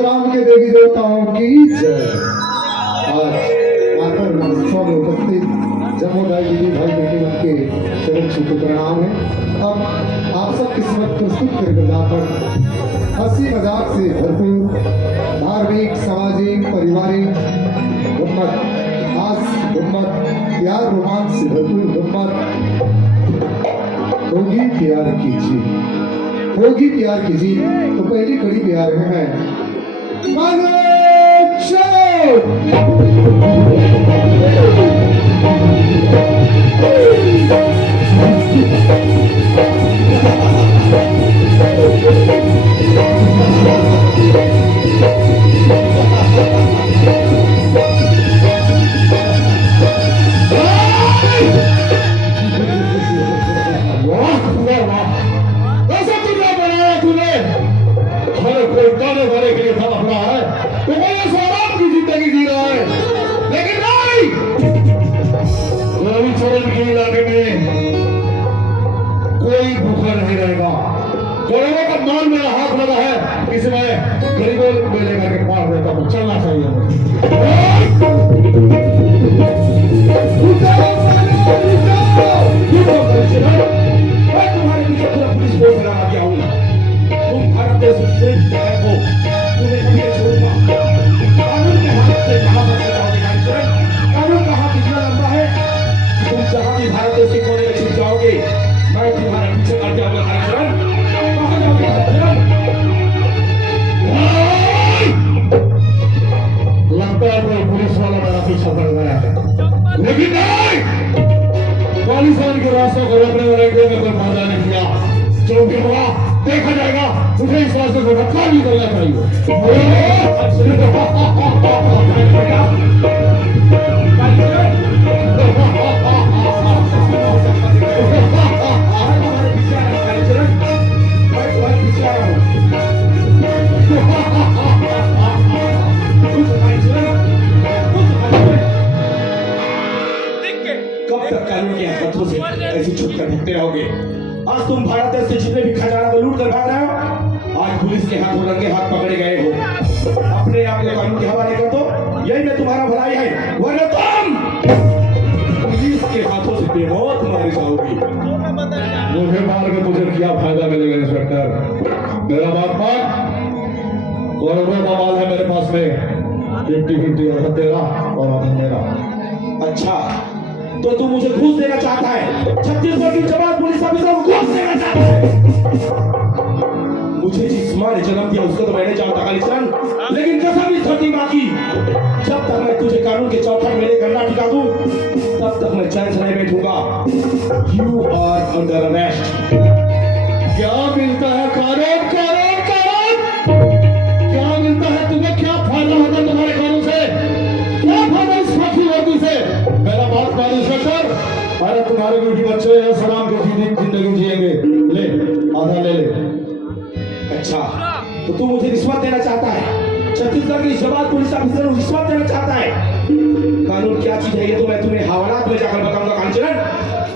ग्राम के देवी देवताओं की जय। आज आकर महोत्सव में उपस्थित जमोदाई दीदी भाई बहनों के चरण छूते प्रणाम है। अब आप सब किस्मत प्रस्तुत करके जाकर हंसी मजाक से भरपूर धार्मिक सामाजिक पारिवारिक घुम्मत हास घुम्मत प्यार रोमांच से भरपूर घुम्मत होगी प्यार कीजिए, होगी प्यार कीजिए। तो पहली कड़ी प्यार है कोई भूखा नहीं रहेगा। गरीबों का माल मेरा हाथ लगा है, इसमें गरीबों को लेकर के पार देता हूँ। चलना चाहिए मैं तुम्हारे पीछे पूरा पुलिस फोर्स लगा दिया हूँ। तुम भारत देश को तुम्हें कभी नहीं छोड़ूंगा। कानून के हाथ से कहाँ बच जाओगे? कानून का हाथ इतना लंबा है कि तुम जहाँ भी भारत देश के कोने में छिप जाओगे, मैं तुम्हारे पीछे करते हुए हरिचरण कहाँ जाओगे? लगता है कोई पुलिस वाला मेरा पीछा पड़ गया है, लेकिन नहीं, पाकिस्तान के रास्तों को रोकने वाले में कोई फायदा नहीं किया। जो भी हुआ देखा जाएगा। मुझे इस रास्ते को धक्का नहीं करना चाहिए। कब तक कानून के हाथों से ऐसी छुप कर भटकते रहोगे? आज तुम भारत देश से जितने भी खजाना को लूट कर भाग रहे हो, आज पुलिस के हाथों रंगे हाथ पकड़े गए हो। अपने आप को कानून के हवाले कर दो, यही में तुम्हारा भलाई है, वरना तुम पुलिस के हाथों से बेमौत मारे जाओगी। मुझे मार के तुझे क्या फायदा मिलेगा इंस्पेक्टर? मेरा बात मान, करोड़ों का माल है मेरे पास में, 50-50 तेरा और मेरा। अच्छा, तो तू मुझे घूस देना चाहता है? छत्तीसगढ़ की जमात पुलिस ऑफिसर को घूस देना चाहता है? मुझे जिस माँ ने जन्म दिया उसको तो मैंने जानता कालीचरण, लेकिन कसम इस धरती माँ की, जब तक मैं तुझे कानून के चौखट में लेकर ना टिका दूं, तब तक मैं चैन से नहीं बैठूंगा। You are under arrest. क्या मिलता है कानून? कानून कानून क्या मिलता है तुम्हें? क्या फायदा होगा तुम्हारे कानून से? क्या फायदा इस फर्जी वर्दी से? मेरा बात मान इंस्पेक्टर, अरे तुम्हारे बेटी बच्चे हैं, सलाम के जिंदगी जिएंगे। ले आधा ले ले। अच्छा, तो तू मुझे रिश्वत देना चाहता है? छत्तीसगढ़ की जमात पुलिस ऑफिसर को रिश्वत देना चाहता है? कानून क्या चीज है ये तो मैं तुम्हें हवालात में जाकर बताऊंगा कांचन।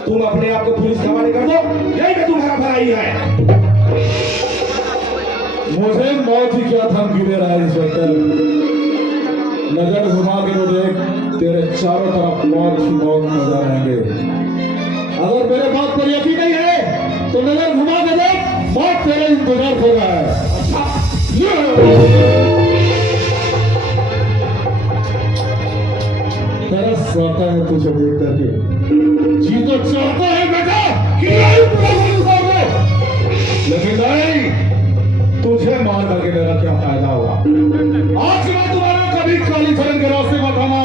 तुम अपने आप को पुलिस के हवाले कर दो, यही में तुम्हारा भलाई है। मुझे मौत ही क्या धमकी दे रहा है इंस्पेक्टर? नजर घुमा के तो देख, तेरे चारों तरफ मौत ही मौत नजर आएंगे। अगर मेरे बात पर यकीन नहीं है तो नजर घुमा के देख, मौत तेरे इंतजार कर रहा है। तरस आता है तुझे देख करके, जी तो चाहता है बेटा कि लेकिन नहीं, तुझे मार करके मेरा क्या फायदा होगा? आज मैं तुम्हारा कभी कालीचरण के रास्ते में थामा,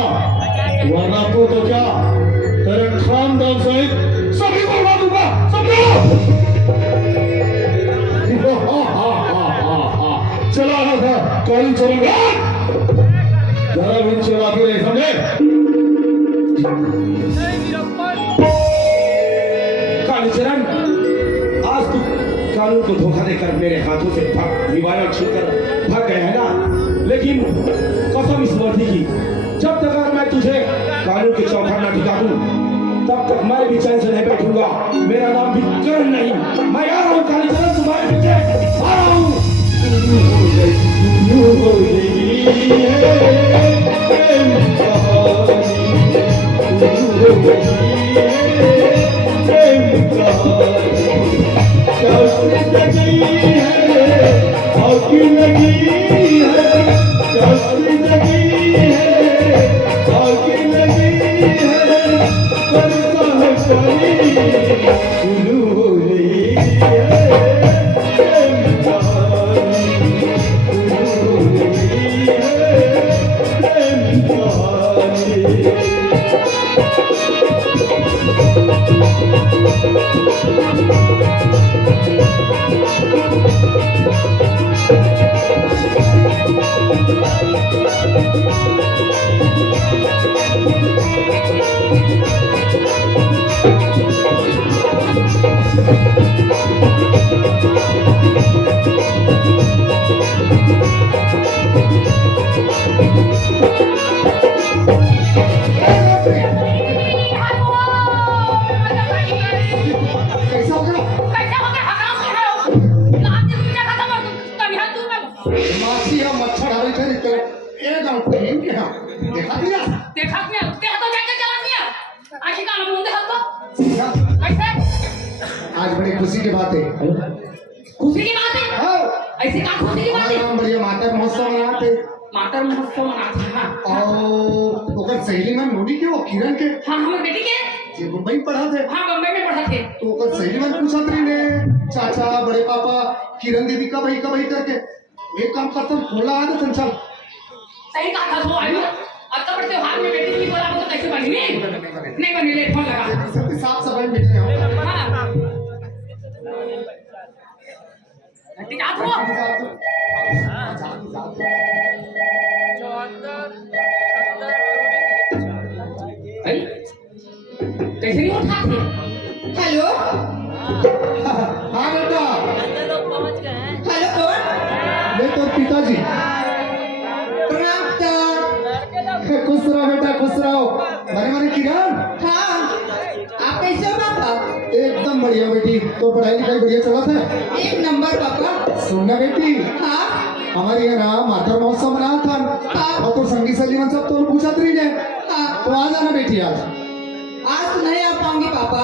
वरना तो क्या तेरे खानदान सहित सभी को मार दूंगा। समझो? चला रहा था कालीचरण, जरा भी चला के नहीं समझे? कालीचरण, आज तू कानून को धोखा देकर मेरे हाथों से रिवाल्वर छीनकर भाग गया है ना, लेकिन कसम इस वर्दी की, जब तक अगर मैं तुझे कानून के चौखट न दिखा दूं, तब तक मैं भी चैन से नहीं बैठूंगा। मेरा नाम भी करण नहीं, मैं आ रहा हूँ कालीचरण, तुम्हारे पीछे आ रहा हूँ। आज बड़ी खुशी की बात है। खुशी की बात है? हाँ। ऐसी क्या खुशी की बात है? हाँ, बढ़िया मातर महोत्सव मनाते। मातर महोत्सव मनाते हैं। और ओकर सहेली मन मोनी के वो किरण के हाँ हमारे बेटी के जे मुंबई पढ़ा थे। हाँ बम्बई में पढ़ा थे। तो ओकर सहेली मन पूछत रही ने चाचा बड़े पापा किरण दीदी कब आई करके एक काम करता हूँ खोला आ तो चल सही कहा था वो आयु अब तो बड़े त्योहार में बेटी की बोला वो तो कैसे बनी नहीं बनी लेट फोन लगा सबके साफ सफाई में बैठे हैं। हाँ ठीक है वो कैसे नहीं उठा थे? हेलो हाँ बेटा हेलो कौन मैं तो पिताजी प्रणाम सर। खुश रहो बेटा खुश रहो। मारे मारे किरण हाँ आप कैसे हो पापा? एकदम बढ़िया बेटी। तो पढ़ाई लिखाई बढ़िया चला था? एक नंबर पापा। सुनना बेटी हाँ हमारे यहाँ ना मातर महोत्सव मना था। हाँ। और तो संगी सहेली मन सब तो पूछा रही है। हाँ तो आ जाना बेटी आज। आज तो नहीं आ पाऊंगी पापा।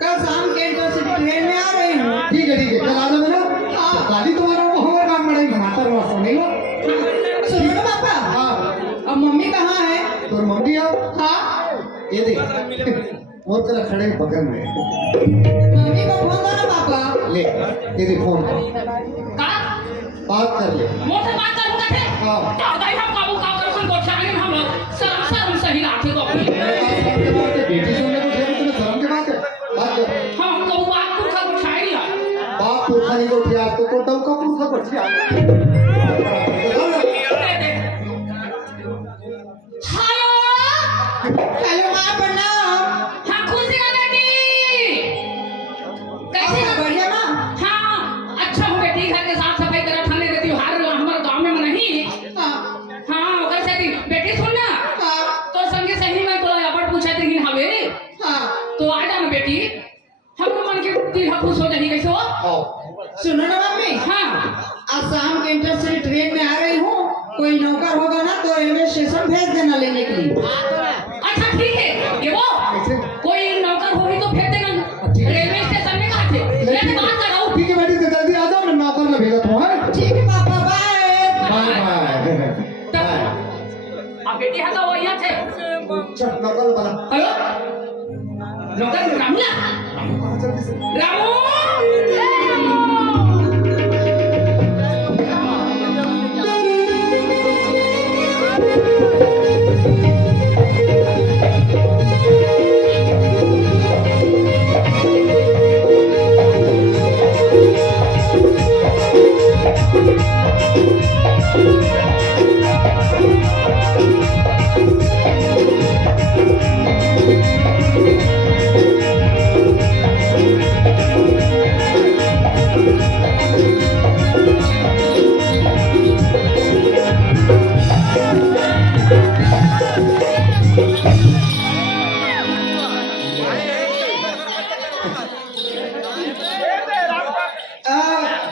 कल शाम के ट्रेन में आ रही हूँ। ठीक है कल आ जाना ना। हाँ। गाड़ी तुम्हारा वो होगा काम पड़ेगा मातर महोत्सव नहीं हो। सुनो ना पापा। हाँ अब मम्मी कहाँ है? तो मम्मी आओ हाँ ये देख मोर करा खड़े हैं बगल में। मम्मी को फोन दो ना पापा। ले ये देख फोन का बात कर ले। मोटे बात करूंगा थे हाँ। तो दाई हम काबू का कर को चाहे हम लोग शर्म सही राखे को अपनी बेटी सुनने को ठेके तुम्हें शर्म की बात है। बात कर हम लोग बात को का उठाई नहीं है बाप तो खाने को उठिया तो टव का पूछा पड़ती है। हेलो हेलो हाँ प्रणाम। हाँ खुशी का बेटी कैसे हाँ, बढ़िया माँ। हाँ अच्छा हो बेटी घर के साफ सफाई करा थाने के त्योहार हमारे गांव में नहीं हाँ हाँ ओकर से बेटी सुन ना हाँ तो संगे सही में तो अपन पूछा थे हवे हाँ तो आ जाना बेटी हम मन के दिल खुश हो जाही कैसे हो सुनो ना मम्मी। हाँ आज शाम के इंटरसिटी ट्रेन में आ रही हूँ। कोई नौकर होगा ना तो रेलवे स्टेशन भेज देना लेने के लिए। अच्छा ठीक है ये वो कैसे? कोई नौकर हो ही तो भेज देना रेलवे स्टेशन में कहा थे लेकिन बात कर रहा हूँ ठीक है बेटी तो जल्दी आ जाओ मैं नौकर ने भेजा तो है। ठीक है पापा बाय। Bye bye. अब बेटी है तो वो यहाँ थे चल नौकर वाला हेलो नौकर रामू जल्दी से रामू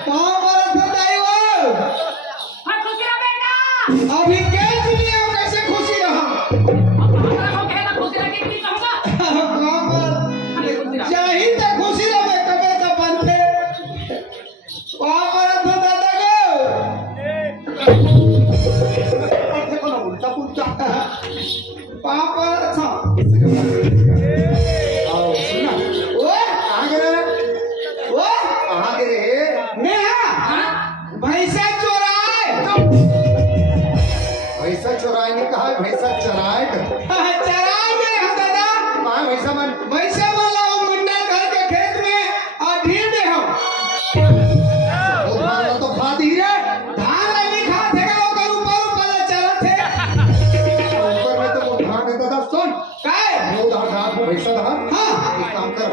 कौन बोला था ताई वो? हाँ खुशी का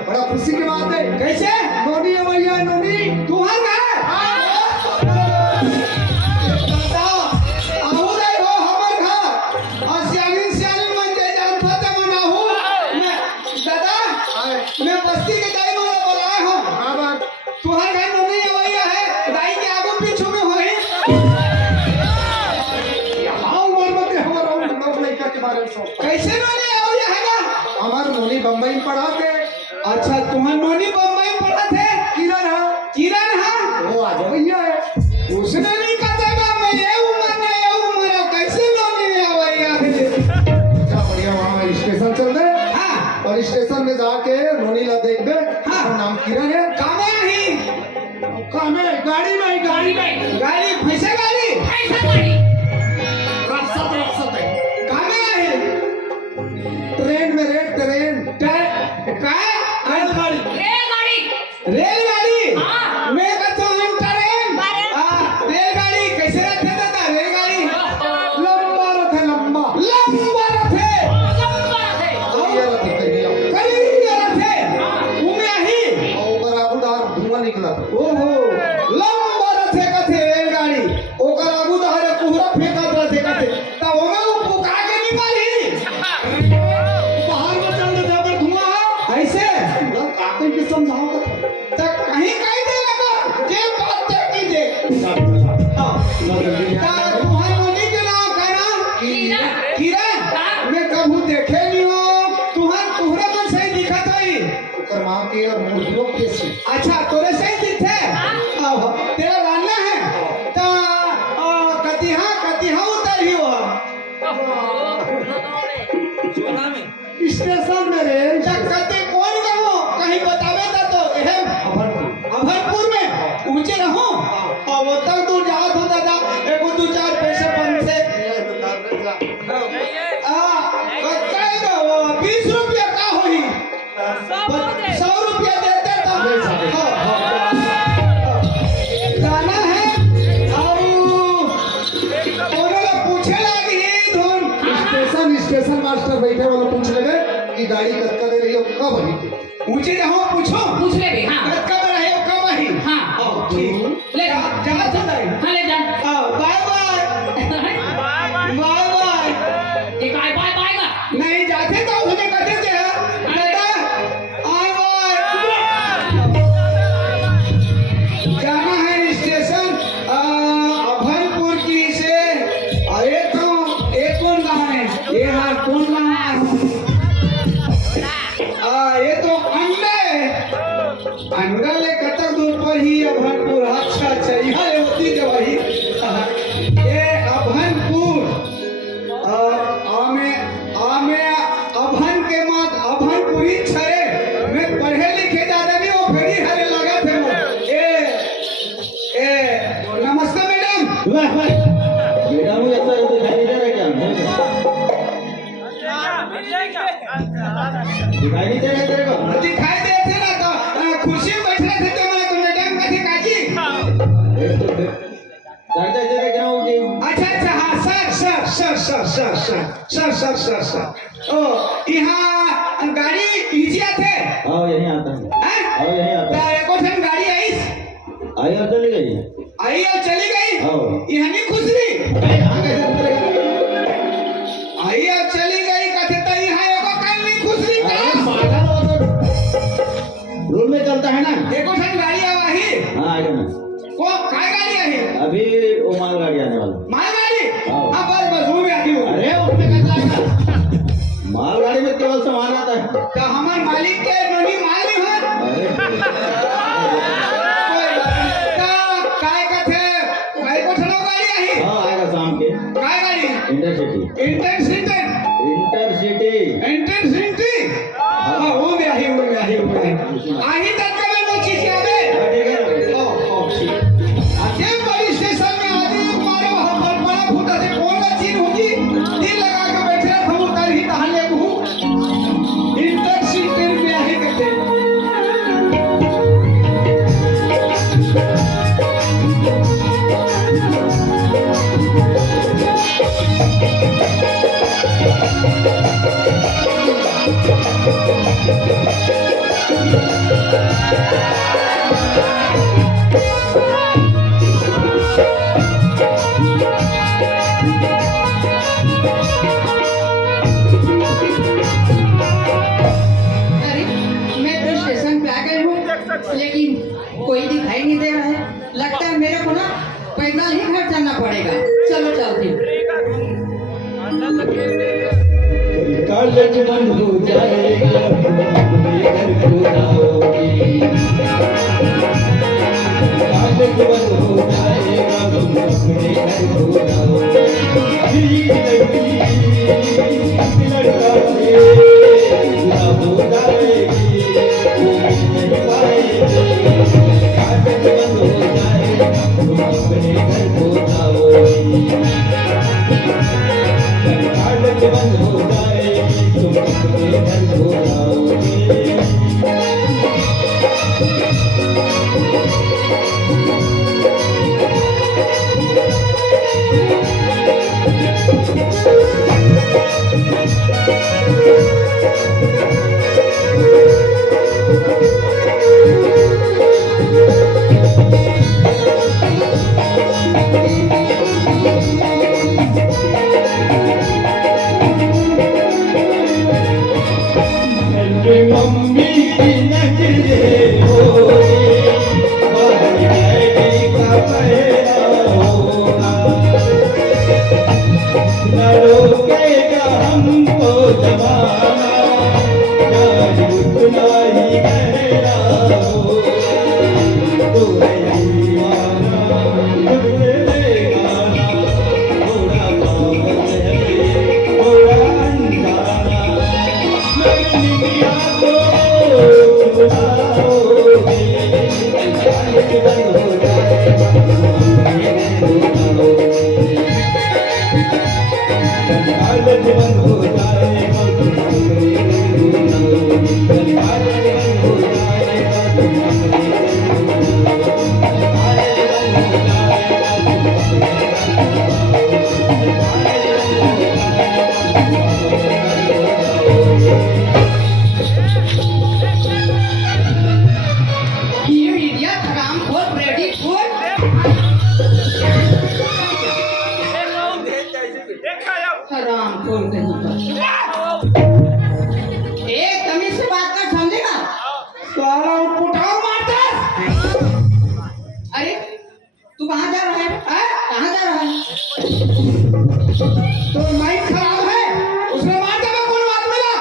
बड़ा खुशी की बात है। कैसे नोनी है भैया, नोनी तुम्हारा मैं बस्ती के दाई वाला बोलाया हूँ। हाँ बात तुम्हारे घर नोनी अवैया है, दाई के आगू पीछू में होई। हाँ उम्र मत हमारा नौ लड़का के बारे में सोच। कैसे नोनी अवैया है ना? हमार नोनी बम्बई में पढ़ा थे। अच्छा तुम्हारे नोनी बम्बई में पढ़ा थे? किरण है, किरण है? वो आज भैया है। उसने नहीं कहा था मैं ये उम्र कैसे नोनी अवैया है? क्या बढ़िया, वहाँ स्टेशन चल रहे हाँ और स्टेशन में जाके नोनी ला देख दे। हाँ। नाम किरण है। कामे ही काम है गाड़ी में ही गाड़ी में गाड़ी भैसे गाड़ी ऐसा गाड़ी रक्षत है। कामे ही ट्रेन में रे ट्रेन काय रेलगाड़ी रेलगाड़ी रेलगाड़ी हाँ। मैं कहता हूँ ट्रेन अरे। रेलगाड़ी कैसे रहते दादा रेलगाड़ी लंबा रथ है, लंबा लंबा रहते लंबा है ये रथ है कहिया। कई रहते उमे ही और ऊपर आगू दार धुआं निकला। ओहो लंबा रहते कहते रेलगाड़ी ओकर आगू दहारे कोहरा फेंकत रहते कहते ता ओमे पुका के निकाली बाहर में चल रहे थे पर धुआं ऐसे आते के समझाओ। तक कहीं कहीं दे लगा जे बात तक की दे तुम्हारे नोनी के नाम का नाम किरण। किरण मैं कभी देखे नहीं हो तुहरे मन सही दिखत होई ऊपर माँ के और मूर्तियों के से अच्छा तोरे सही दिखते तेरा रान्ना है ता कतिहा उतर ही हो स्टेशन में रे कते कौन रहो कहीं बतावे ता तो एहे अभरपुर में ऊंचे रहो और वो तक दूर जात हो दादा एको दो चार पैसे बनते 20 रुपया का होई 100 रुपया देते तो गाना है और कोनो लोग पूछे लगी धुन स्टेशन मास्टर बैठे वाला पूछ लगे कि गाड़ी कब दे रही हो, कब आई थी। ऊंचे रहो पूछो पूछ ले भी हाँ कब रहे हो कब ही हाँ ठीक ले जा जहाँ से नहीं हाँ ले जा बाय बाय बाय बाय ये काय बाय बाय का नहीं जाते तो उसने कहते थे दादा आए बाय जाना है स्टेशन अभनपुर की से अरे तो एक कौन गाँव है ये हाँ कौन गाँव है ये तो अंडा ले कतक दूर पर ही अभनपुर अच्छा अच्छा यहाँ ले होती है वही ये अभनपुर आमे अभन के मात अभनपुरी छरे मैं पढ़े लिखे ज्यादा नहीं वो फेरी हरे लगा थे वो ए नमस्ते मैडम मैडम ऐसा दिखाई नहीं दे रहा क्या दिखाई नहीं दे रहा तेरे को दिखाई देते ना तो कुर्सी में बैठ रहे थे तो मैं तो मैडम कथी काजी करते तेरे क्या हो गई अच्छा अच्छा हाँ सर ओ यहाँ गाड़ी इजिया थे आओ यहीं आता है हैं? आओ यहीं आता तो एको ठन गाड़ी आई आई और चली गई आई और चली गई आओ यहाँ नहीं खुसरी कहाँ कैसे उतरेगा? आई और चली गई कहते तो यहाँ एको कान नहीं खुसरी अरे का पागल हो तो रूम में चलता है ना एको ठन गाड़ी आवाही हाँ आएगा ना को काय गाड़ी आई अभी वो मालगाड़ी आने वाला मालगाड़ी हाँ। हाँ बस वो भी आती हूँ अरे उसमें कैसा आएगा मालगाड़ी में केवल सामान आता है तो हमारे मालिक के नोनी माल नहीं हो अरे काय कथे भाई को ठनो गाड़ी आई हाँ आएगा शाम के काय गाड़ी इंटरसिटी इंटेंसिटी इंटरसिटी हाँ वो भी आई आही तक का मैं वो चीज आवे ठीक है ठीक आके बड़ी स्टेशन में आदमी मारे वहां पर बड़ा फूटा से कौन सा चीज होगी दिल लगा के बैठे हम उतर ही तहां ले हूं इंटरसिटी में आई कहते Thank you. अरे मैं तो स्टेशन पे आ गई हूँ लेकिन कोई दिखाई नहीं दे रहा है। लगता है मेरे को ना पैदल ही घर जाना पड़ेगा। चलो चलती हूँ। कॉलेज बंद हो जाएगा तुम अपने घर को जाओगी। कॉलेज बंद हो जाएगा तुम अपने घर को जाओगी। लड़का से बुरा हो जाएगी तुम नहीं पाएगी। कॉलेज बंद हो जाएगा तुम अपने घर को जाओगी। कॉलेज बंद हो जाएगी तुम अपने घर को जाओगे। मम्मी की नजरें होगी बाहर डैडी का पहरा होगा। न रोकेगा हमको जमाना यार उतना ही गहरा होगा। तू है दीवाना तुझसे बेगाना थोड़ा पागल है थोड़ा अनजाना। You idiot, हरामखोर, bloody fool! हरामखोर कहीं का। एक तमीज से बात कर, समझेगा? साला उठाओ मारता। अरे तू कहाँ जा रहा है? कहाँ जा रहा है? तो माइक खराब है उसमें मार दे। मैं कौन बात मिला?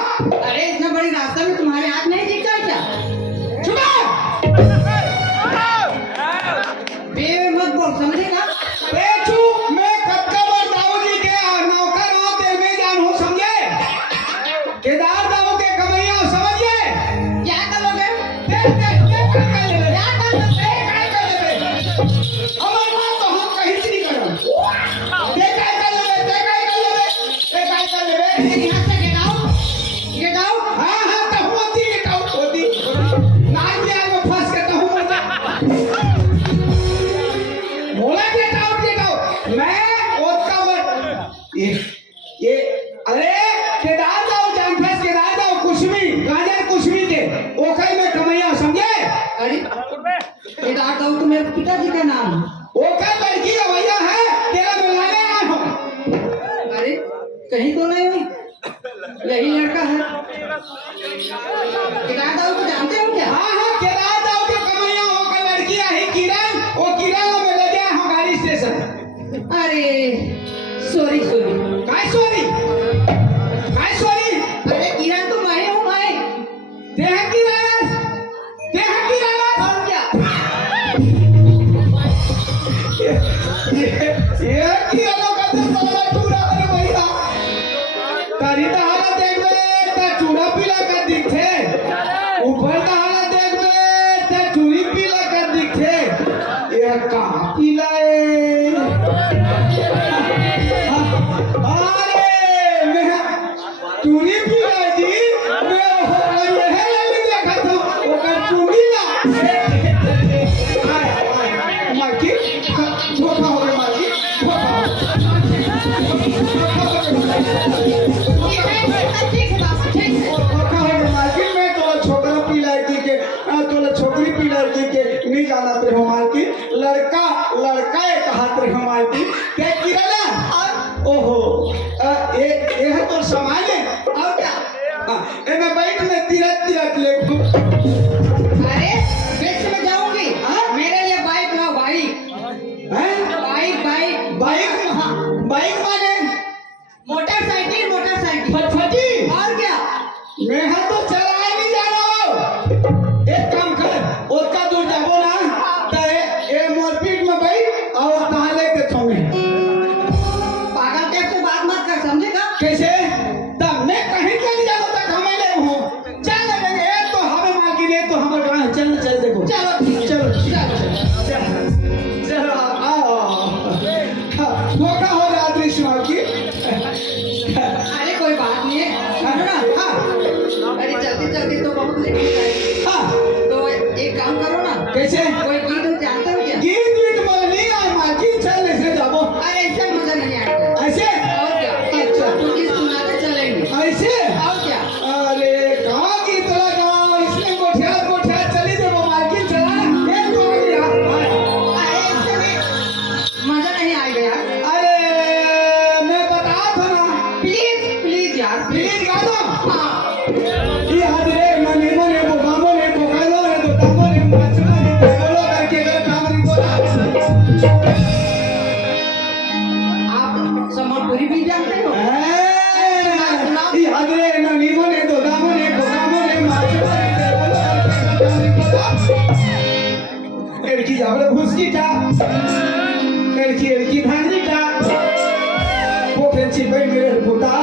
अरे इतना बड़ी रास्ता में तुम्हारे हाथ नहीं दिखता है क्या? छुड़ाओ। बे मत बोल, समझेगा? बेचू मैं कब का दाऊ जी के नौकर हूँ तेल में जान हूँ समझे। केदार दाऊ के कमैया समझिए। क्या करोगे? कर ले क्या करोगे? हमारी बात तो हम कहीं से नहीं करो। ते काय कर ले यहाँ से get out! Get out! हाँ हाँ तो होती के टाउट होती नाच में आज मैं फंस के तो हूँ मजा बोला के टाउट मैं ओत का ये अरे केदार जाओ जान फंस केदार जाओ कुशमी गाजर कुशमी के ओकई में कमैया समझे। अरे केदार दाऊ तो मेरे पिताजी का नाम है। ओकर लड़की का भैया है तेरा मिलाने आया हूँ। अरे कहीं तो नहीं हुई, यही लड़का है। केदार दाऊ को जानते हो क्या? हाँ हाँ केदार जाओ के कमैया ओकर लड़की आई किरण वो किरण को मिल गया हम गाड़ी स्टेशन। अरे सॉरी सॉरी। काय सॉरी अरे किरण तो मैं हूँ मैं। देह की रावत और क्या? नहीं जानत रे हो मालकिन, लड़का लड़का एक हाथ रे हो मालकिन, क्या किराना ओहो ये है तो सामान है और क्या ए मैं बैठ में तिरक ले अरे बेच में जाऊंगी मेरे लिए बाइक लाओ बाइक हैं बाइक बाइक बाइक बाइक माने मोटरसाइकिल मोटरसाइकिल फटफटी और क्या मैं हाँ तो चलाए नहीं जानो एक काम कर उसका दूर जाबो ना तो ये मोरपीट में बैठ और कहाँ लेके छोड़े पागल टाइप से बात मत कर समझेगा कैसे तब मैं कहीं के नहीं जानो तक हमें ले हूँ चल लेंगे एक तो हमें मालकिन एक तो हमारे गाँव चल चल देखो चलो ठीक है, चलो चलो आओ धोखा हो रहा दृश्य मालकिन अरे कोई बात नहीं है सुनो ना हाँ अरे चलते चलते तो बहुत लेट हो जाएगी हाँ तो एक काम करो ना कैसे कोई गीत हो जानते हो क्या गीत वीत बोले नहीं आए मालकिन चल ऐसे जाबो अरे ऐसा मजा नहीं आएगा ऐसे और क्या अच्छा। तो गीत सुनाते चलेंगे ऐसे और क्या अरे कहाँ की तरह गाँव इसमें कोठिया चली दे वो मालकिन चला एक तो आ गया अरे इससे भी मजा नहीं आएगा यार अरे मैं बता था ना प्लीज प्लीज यार प्लीज गा दो हाँ ये हाजरे मने मने वो बाबो ने वो कालो ने तो ताबो ने मचना ने बोलो करके वे कामरी बोला आप सम्बलपुरी भी जानते हो ये हाजरे मने मने तो ताबो ने वो कामो ने मचना ने बोलो करके वे कामरी बोला एड़की जाबले घुसकी था एड़की भांजी था वो फेंची पे मेरे पुता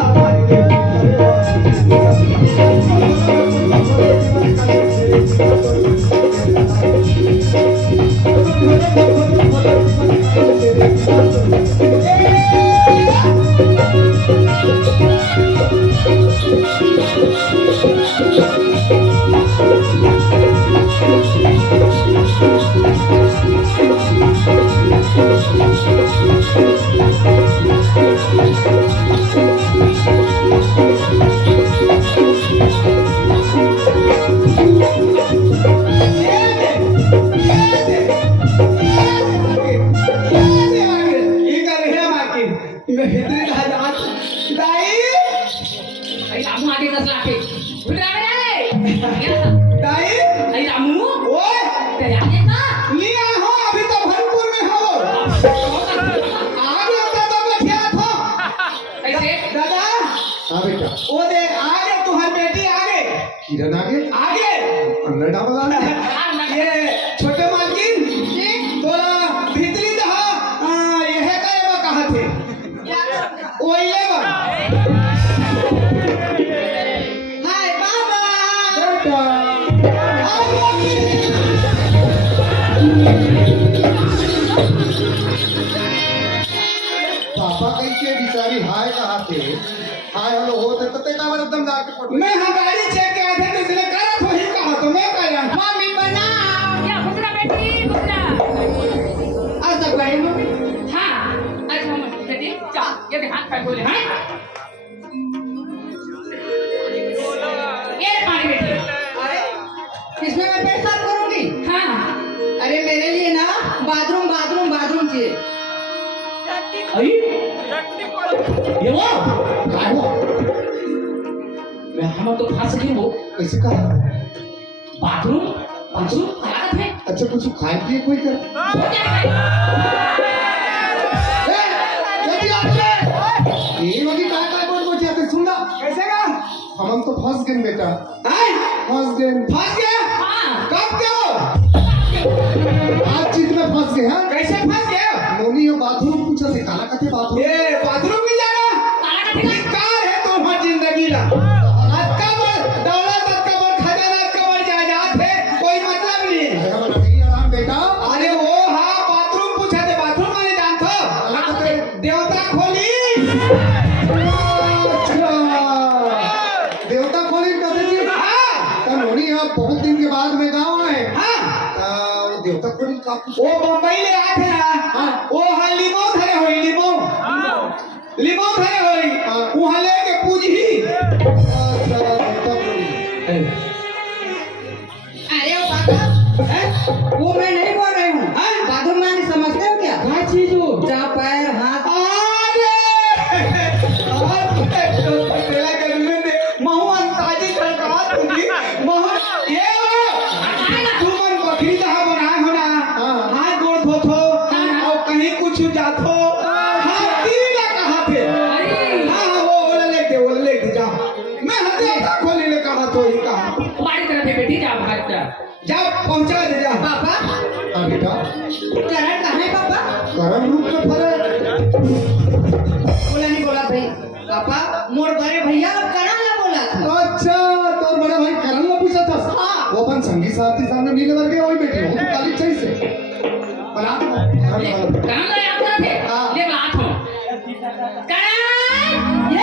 अरे रामू आगे कस लाके उठ रहा रे दाई अरे रामू ओए तेरे आगे का लिया हो अभी तो भरपूर में हो आगे होता तो बैठा था ऐसे दादा हाँ बेटा ओ दे आगे तुम्हारी बेटी आगे किरण आगे आगे अंदर डाल ये छोटे मालकिन थोड़ा भीतरी दहा ये है का कहाँ थे ओइले बा हाय बाबा पापा कहीं के बिचारी हाय कहा थे हाय हेलो होते तते का एकदम जाके पड़ मैं हाँ गाड़ी चेक किया था तो इसने करा तो ही कहा तो मैं कहा मम्मी बना क्या बुकरा बेटी बुकरा आज तक बड़े मम्मी हाँ आज हम बेटी चल ये हाथ पैर बोले हाँ ये पानी बेटी इसमें मैं पेशाब करूंगी हाँ अरे मेरे लिए ना बाथरूम बाथरूम बाथरूम चाहिए अरे ये वो काय हुआ मैं हम तो फंस गए वो कैसे कहा बाथरूम बाथरूम हालत है अच्छा कुछ खाए पिए कोई कर जल्दी आ जा ये वही काय बोल बोल जाते सुन ना कैसे का हम तो फंस गए बेटा आए फंस गए फंस गया हाँ कब क्यों आज चीज में फंस गए हाँ कैसे फंस गया नोनी ये बाथरूम पूछा थे काला कथे बाथरूम ये बाथरूम में जाना काला का ठिकाना धिक्कार है तुम्हारी जिंदगी ला अक्का बर दौलत अक्का बर खजाना अक्का बर जायदाद है कोई मतलब नहीं है अरे हमारा नहीं आराम बेटा अरे वो हाँ बाथरूम पूछा थे बाथरूम माने जानते काला हो कथे देवता खोली अच्छा देवता खोली कथे जी हाँ तो नोनी यहाँ बहुत दिन के बाद में गाँव आए हाँ वो देवता खोली का वो बम्बई ले आए थे ना हाँ। वो हाँ लिमो धरे हुई लिमो लिमो धरे हुई हाँ। वहाँ लेके पूज ही अच्छा देवता खोली अरे वो पापा वो मैं नहीं अच्छा जा पहुंचा दे जा। पापा हाँ बेटा, करण कहाँ है पापा? करम रूप में फरे। बोला नहीं बोला भाई पापा, मोर बड़े भैया करण ना बोला था। अच्छा, तो बड़ा भाई करम ने पूछा था। हाँ। वो अपन संगीत साथी सामने मिले करके वही बैठे हो तो काली चाहिए से बना दो। कहाँ गए आप लोग थे? हाँ। ले बात हो करण ये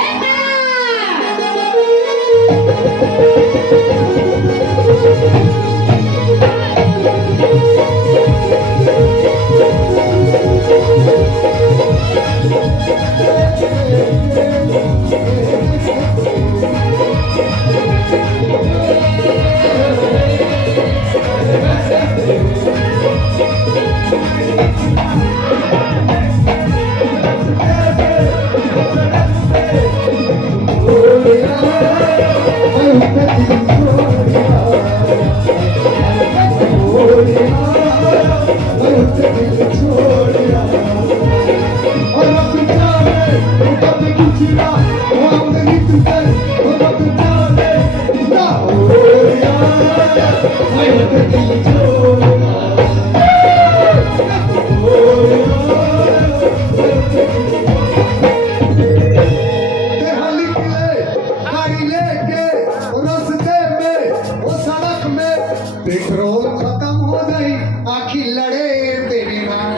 पेट्रोल खत्म हो गई, आखिर लड़े तेरी माँ।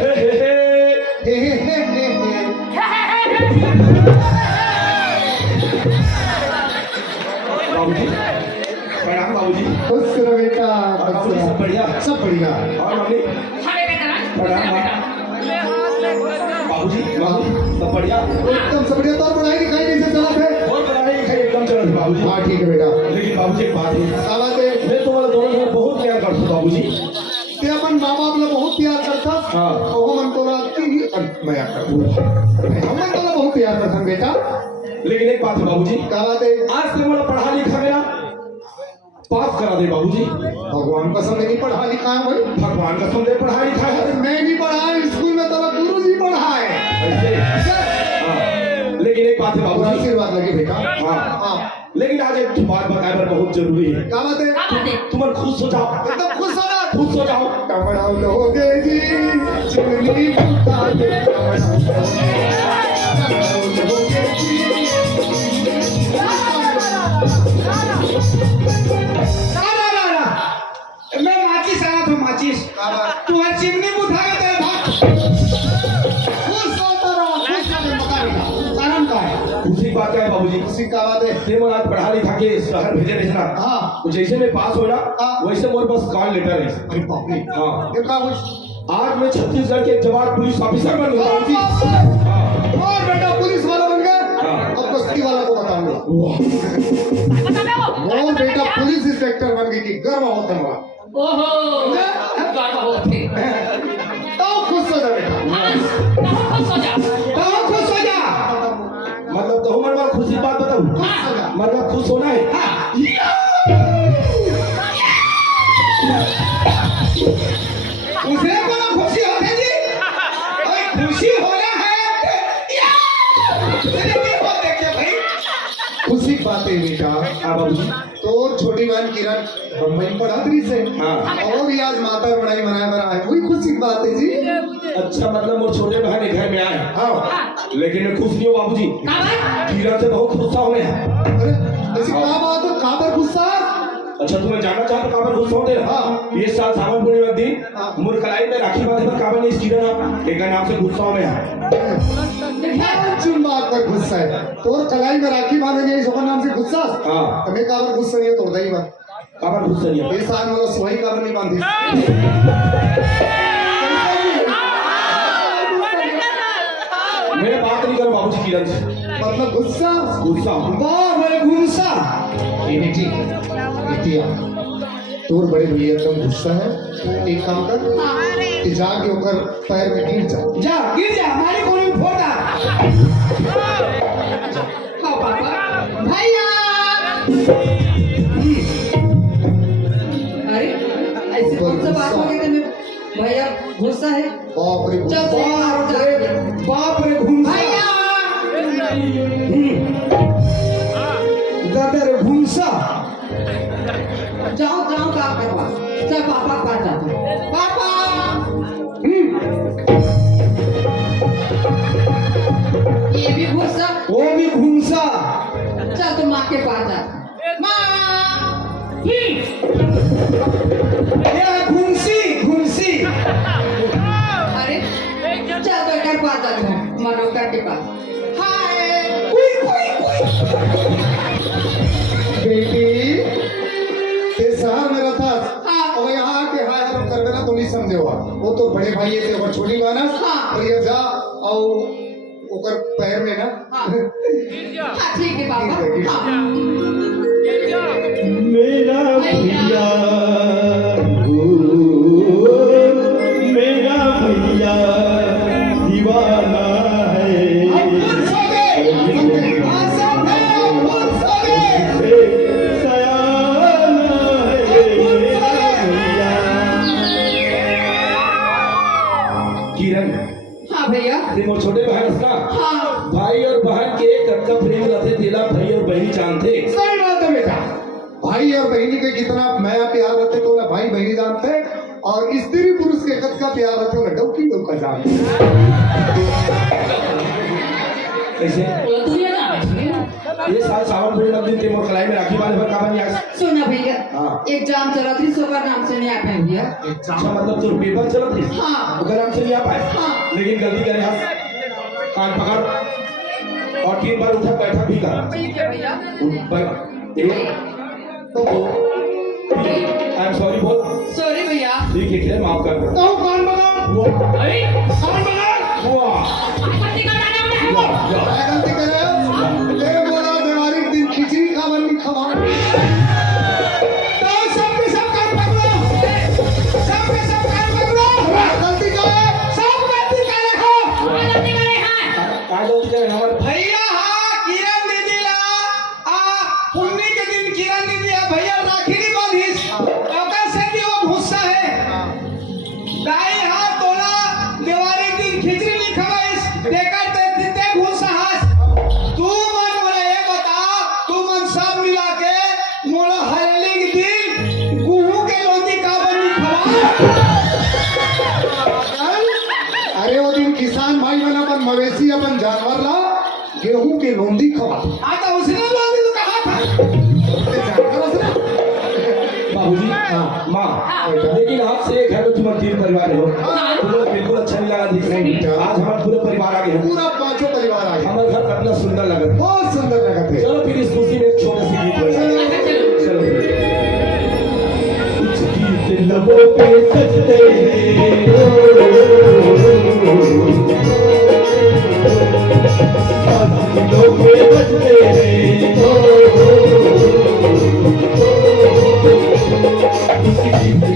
हे हे हे हे हे। बाबूजी प्रणाम बाबूजी। खुश रहो बेटा, बाबूजी सब बढ़िया? सब बढ़िया। और मम्मी खाने में करण प्रणाम बाबूजी। बाबू सब बढ़िया? एकदम सब बढ़िया। तो और पढ़ाई लिखाई कैसे चला है? और पढ़ाई लिखाई एकदम चल रही बाबूजी। हाँ ठीक है बेटा। लेकिन बाबूजी एक बात है, क्या बात है? मैं तुम्हारे दोनों से बहुत प्यार करता हूँ बाबूजी। ते अपन माँ बाप लोग बहुत प्यार करता। हाँ। वो मन तो मैं हम मन तो बहुत प्यार करता बेटा। लेकिन एक बात है बाबूजी, क्या बात है? आज से मेरा पढ़ा लिखा मेरा पास करा दे बाबूजी। भगवान कसम नहीं पढ़ा लिखा है भाई। भगवान कसम दे पढ़ा लिखा है। अरे मैं नहीं पढ़ा है, स्कूल में तो गुरु जी पढ़ा है। ऐसे? हाँ। लेकिन एक बात है और बाबूजी। आशीर्वाद लगे बेटा। हाँ। हाँ। लेकिन आज एक बात बताए पर बहुत जरूरी है। क्या बात है? क्या बात है? तुम खुश हो जाओ, एकदम खुश हो ना। खुश हो जाओ। कमरा लोगे जी चुगली बुता दे। मैं माचिस आया था माचिस। तू हर चिमनी में उठा के तेरे भाग। खुश होता रहो, खुश होकर बता बेटा। कारण क्या है? दूसरी बात क्या है बाबूजी? खुशी का बात है। ते मोर आज पढ़ा लिखा के शहर भेजे भेजना। हाँ। तो जैसे मैं पास हो ना, हाँ। वैसे मोर पास कॉल लेटर है। अरे बाप रे। हाँ। ये क्या कुछ? आज मैं छत्तीसगढ़ के एक जवान पुलिस ऑफिसर बन गया बाबूजी। और बेटा पुलिस वाला बन गया। हाँ। अब कुश्ती वाला को बताऊंगा। बता दे वो वो बेटा पुलिस इंस्पेक्टर बन गई थी, गर्व होता है। ओहो गर्व होते तो खुश हो जा बेटा। बहुत खुश हो जा बहुत खुश हो जा। मतलब तो हमारे बार खुशी बात बताऊं। हाँ। मतलब खुश होना है। उसे बड़ा खुशी होती है जी। और खुशी होना है। देखिए भाई, खुशी की बात है बेटा। हाँ बाबूजी। तो छोटी बहन किरण बम्बई में पढ़ा रही से। हाँ। और भी आज माता बड़ाई मनाया बना है, वही खुशी की बात है जी। अच्छा मतलब वो छोटे बहन घर में आए। हाँ। लेकिन मैं खुश नहीं हूँ बाबूजी। क्या बात? किरण से बहुत गुस्सा हो गया। अरे ऐसी क्या बात है? कहाँ पर गुस्सा? अच्छा तुम्हें जानना चाहते कहाँ पर गुस्सा होते? हाँ। ये साल सावन पूर्णिमा के दिन हाँ। मुरकलाई में राखी बांधे पर काबा ने इस किरण एक नाम से गुस्सा हो गया। चुन बात पर गुस्सा है। तो कलाई में राखी बांधेंगे इस नाम से गुस्सा? हाँ। हमें काबर गुस्सा नहीं है, तोड़ ही बात। काबर गुस्सा नहीं है। ये साल मतलब सोई काबर नहीं बांधी। मैं बात नहीं कर बाबूजी किरण से। मतलब गुस्सा? गुस्सा वाह बड़े गुस्सा। ये बेटी बिटिया, तोर बड़े भैया एकदम गुस्सा है। एक काम कर कि जाके ऊपर पैर में गिर जा। गिर जा हमारी गोली में फोड़ डाल। हाँ पापा। भैया अरे ऐसे कौन सा बात हो गई तेरे? भैया गुस्सा है? बाप रे चल बाप रे घूम भैया दादा रे घूमसा। जाओ जाओ काम करवा चल पापा के पास जाता हूँ। पापा ये भी भूसा वो भी घूमसा। चल तो माँ के पास जाता हूँ। माँ ये घुमसी घुमसी। अरे चल तो इधर पास जाता हूँ मनोकर के पास। हाय बेटी ते शहर में रहता हाँ। और यहाँ आके हाय हेलो कर देना तो नहीं समझे हुआ। वो तो बड़े भाई थे और छोटी बहन हाँ। तो ये जा और ओकर पैर में ना हाँ हाँ ठीक है पापा ठीक है। हाँ मेरा भैया मेरा भैया दीवाना है सयाना है मेरा भैया। किरण हाँ भैया प्रेम छोटे बहन का हाँ भाई और बहन के कब प्रेम रहते तेला भाई और बहन जानते। सही बात है बेटा। भाई और बहनी के कितना मैं प्यार रहते तो ना भाई बहनी जानते और स्त्री पुरुष के कद का प्यार रहते हो ना डौकी डौका जानते। कैसे बोला तू ये ना ये साल सावन पूर्णिमा दिन ते मोर कलाई में राखी बांधे पर काबन आज सुना भैया हाँ। एग्जाम चला थी सोकर नाम से नहीं आ पाए भैया। अच्छा मतलब तो पेपर चलत थी हाँ। ओकर नाम से नहीं आ पाए हाँ। लेकिन गलती करे हाथ कान पकड़ और 3 बार उठा बैठा भी कर ठीक है भैया उठ पर एक तो आई एम सॉरी बोल सॉरी भैया ठीक है खैर माफ कर दो तो कौन बना वो अरे कौन बना वाह पति का गाना बना है वो क्या गलती करे तेरे बोला दिवाली के दिन खिचड़ी खावन नहीं खवा तो सबके सब काम पकड़ो सबके सब काम पकड़ो गलती करे सब गलती करे हो गलती करे हैं काय गलती करे हमारे भैया हाँ किरण दीदी ला पुन्नी के दिन किरण दीदी भैया राखी नहीं बांधिस ओकर से भी वो भूसा है दाई हाथ तोला दिवाली के दिन खिचड़ी नहीं खवाइस देकर ते भूसा हास तू मन बोले ये बता तू मन सब मिला के मोला हरेली के दिन गुहू के लोटी का बनी खवा। अरे वो दिन किसान भाई मन अपन मवेशी अपन जानवर ला गेहूं के लोंदी खवा। हाँ तो उसने लोंदी तो कहा था जानवर उसने बाबूजी माँ लेकिन आपसे घर में तुम्हारे 3 परिवार हो तुम लोग बिल्कुल अच्छा नहीं लगा दिख रही आज हमारे पूरे परिवार आ गए हैं पूरा 5 परिवार आ गया हमारा घर कितना सुंदर लगा बहुत सुंदर लगा थे। चलो फिर इस खुशी में एक छोटा सी गीत बजाएं। अच्छा चलो चलो कुछ गीत लबों पे सजते दिलों पे बजते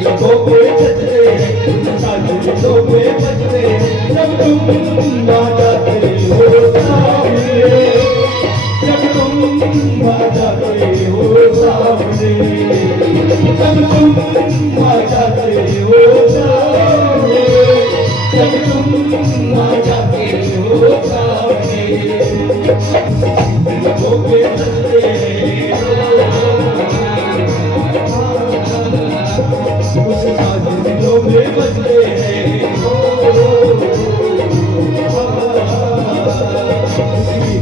लबों पे सजते दिलों पे बजते जब तुम आ जाते हो सामने जब तुम आ जाते हो सामने जब तुम आ जाते हो सामने जब तुम आ जाते हो सामने दिलों पे बजते उस दिलों में बजते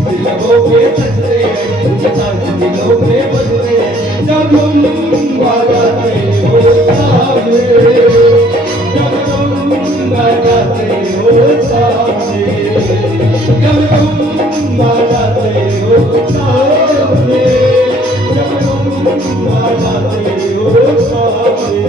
दिलों में बजते दिलों में बजते जब तुम आ जाते हो सामने जब तुम आ जाते हो सामने जब तुम आ जाते हो सामने जब तुम आ जाते हो सामने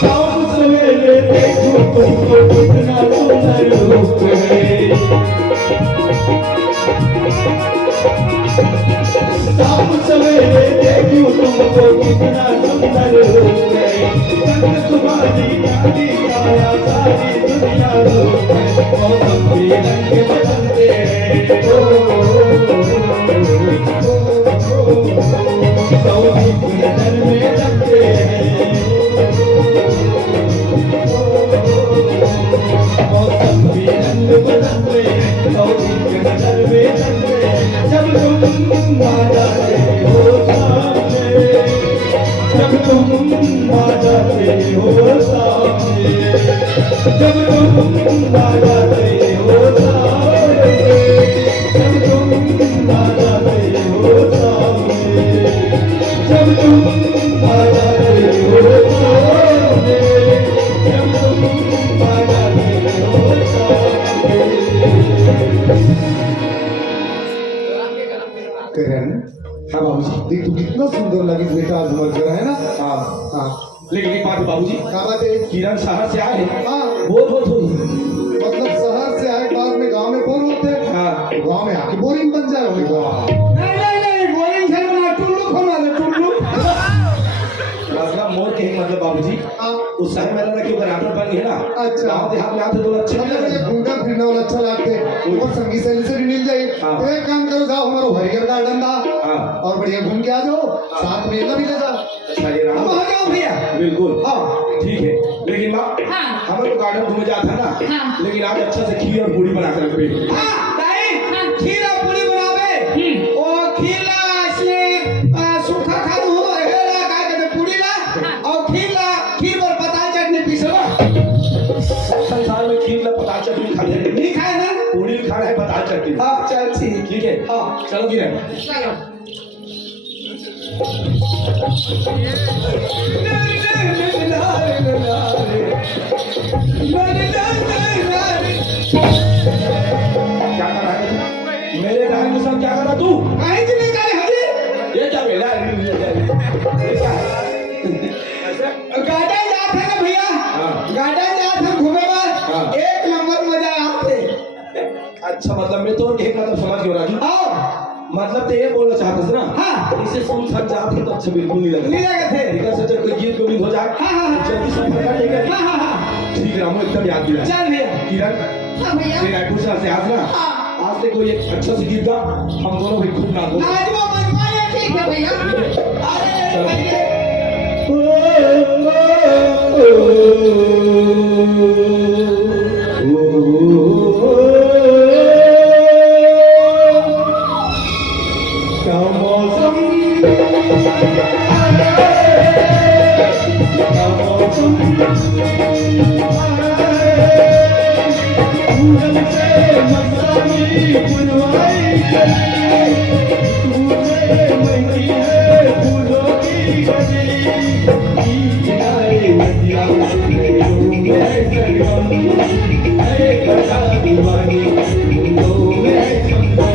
शाम सवेरे देखो तुमको कितना सुंदर रूप है शाम सवेरे देखो तुमको वो कितना सुंदर रूप है संग तुम्हारी यादी आया सारी दुनिया रूप है मौसम भी रंग बदलते हैं सौदी की नजर में लगते हैं मौसम भी रंग बदलते हैं सौदी की नजर में लगते हैं जब तुम आ जाते हो सामने जब तुम आ जाते हो सामने जब तुम आ जाते हो सामने जब तुम आ जाते हो सामने जब तुम आ जाते हो सामने जब तुम आ जाते हो सामने करण हाँ बाबूजी। देख तू कितना सुंदर लगी बेटा आज मर कर है ना हाँ हाँ लेकिन एक बात है बाबूजी, क्या बात है किरण शहर से आए हाँ बहुत बहुत हुई। मतलब शहर से आए बाद में गांव में बोर होते हाँ गांव में आके बोरिंग बन जाए होंगे नहीं बोरिंग से बना टुल्लू खमा दे टुल्लू मतलब मोर के ही मतलब बाबूजी हाँ उस शहर में रहना क्यों बराबर बन गया ना। अच्छा। गाँव देहात में आते तो अच्छे नहीं मतलब मुझे लगते। घूमना फिरना वाला अच्छा लगते और संगी सहेली से भी मिल जाए हाँ। तो एक काम करो जाओ हमारा हरियर गार्डन था हाँ और बढ़िया घूम के आ जाओ साथ में ये भी ले जाओ अच्छा ये अब रहा आ जाओ भैया बिल्कुल हाँ ठीक है। लेकिन माँ हाँ। हमें तो गार्डन घूमे जाता है ना हाँ। लेकिन आज अच्छा से खीर और पूरी बना कर रखबे। हाँ दाई खीर और पूरी बनावे ओ खीर ला इसमें सूखा खाद हो हेला का कहते पूरी ला और खीर पर पता चटनी पीसवा संसार में खीर ला पता चटनी खा ले नहीं खाए ना पूरी खाना है पता चटनी। हाँ चल ठीक ठीक है हाँ चलो किरण चलो क्या कर रहा है तू? मेरे बहन के साथ क्या कर रहा तू? कहीं से निकाले हजी ये क्या बेला ये क्या है? गार्डन जाते हैं ना भैया हाँ। गार्डन जाते हैं घूमे हाँ। बाद एक नंबर मजा आते अच्छा मतलब मैं तो एक मतलब समझ गया राजू। आओ मतलब तो ये बोलना चाहता था ना हाँ। इसे सुन थक जाते तो अच्छा बिल्कुल नहीं लगा नहीं लगे थे इधर से जब कोई गीत गोविंद हो जाए हाँ, हाँ, हाँ। तो जल्दी सफर कर लेगा। हाँ हाँ हाँ ठीक है रामू एकदम याद दिला चल भैया किरण हाँ भैया ये रायपुर शहर से आज ना हाँ। आज से कोई एक अच्छा से गीत गा हम दोनों भाई खूब नाचो। आज वो मनवाया ठीक है भैया अरे भैया क्या मौसम क्या मौसम पूरब से मस्तानी बुलवाई गली तूने महंगी है फूलों की गली किनारे नदिया में सरगम है कटा दीवानी फूलों में संगम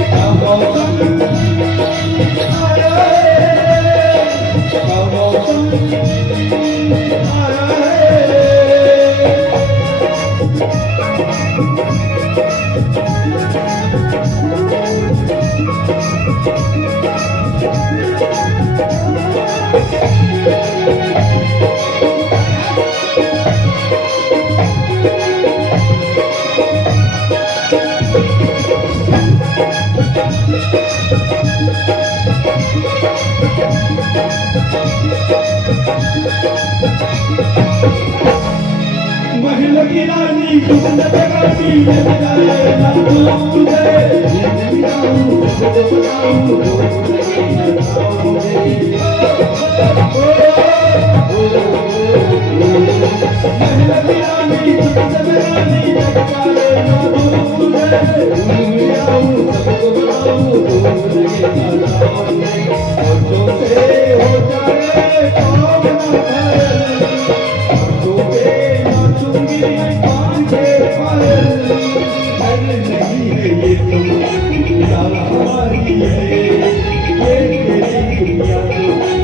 क्या मौसम आया है क्या मौसम आया है महल की रानी तुमने बगानी में बजाए ना तुझे ये बताऊं सबको बताऊं लोग लगे ना महल की रानी तुमने बगानी में बजाए ना तुझे बताऊं सबको बताऊं लोग लगे ना तो से हो जाए काम ना नहीं है ये तुम हमारी है ये तेरी दुनिया तो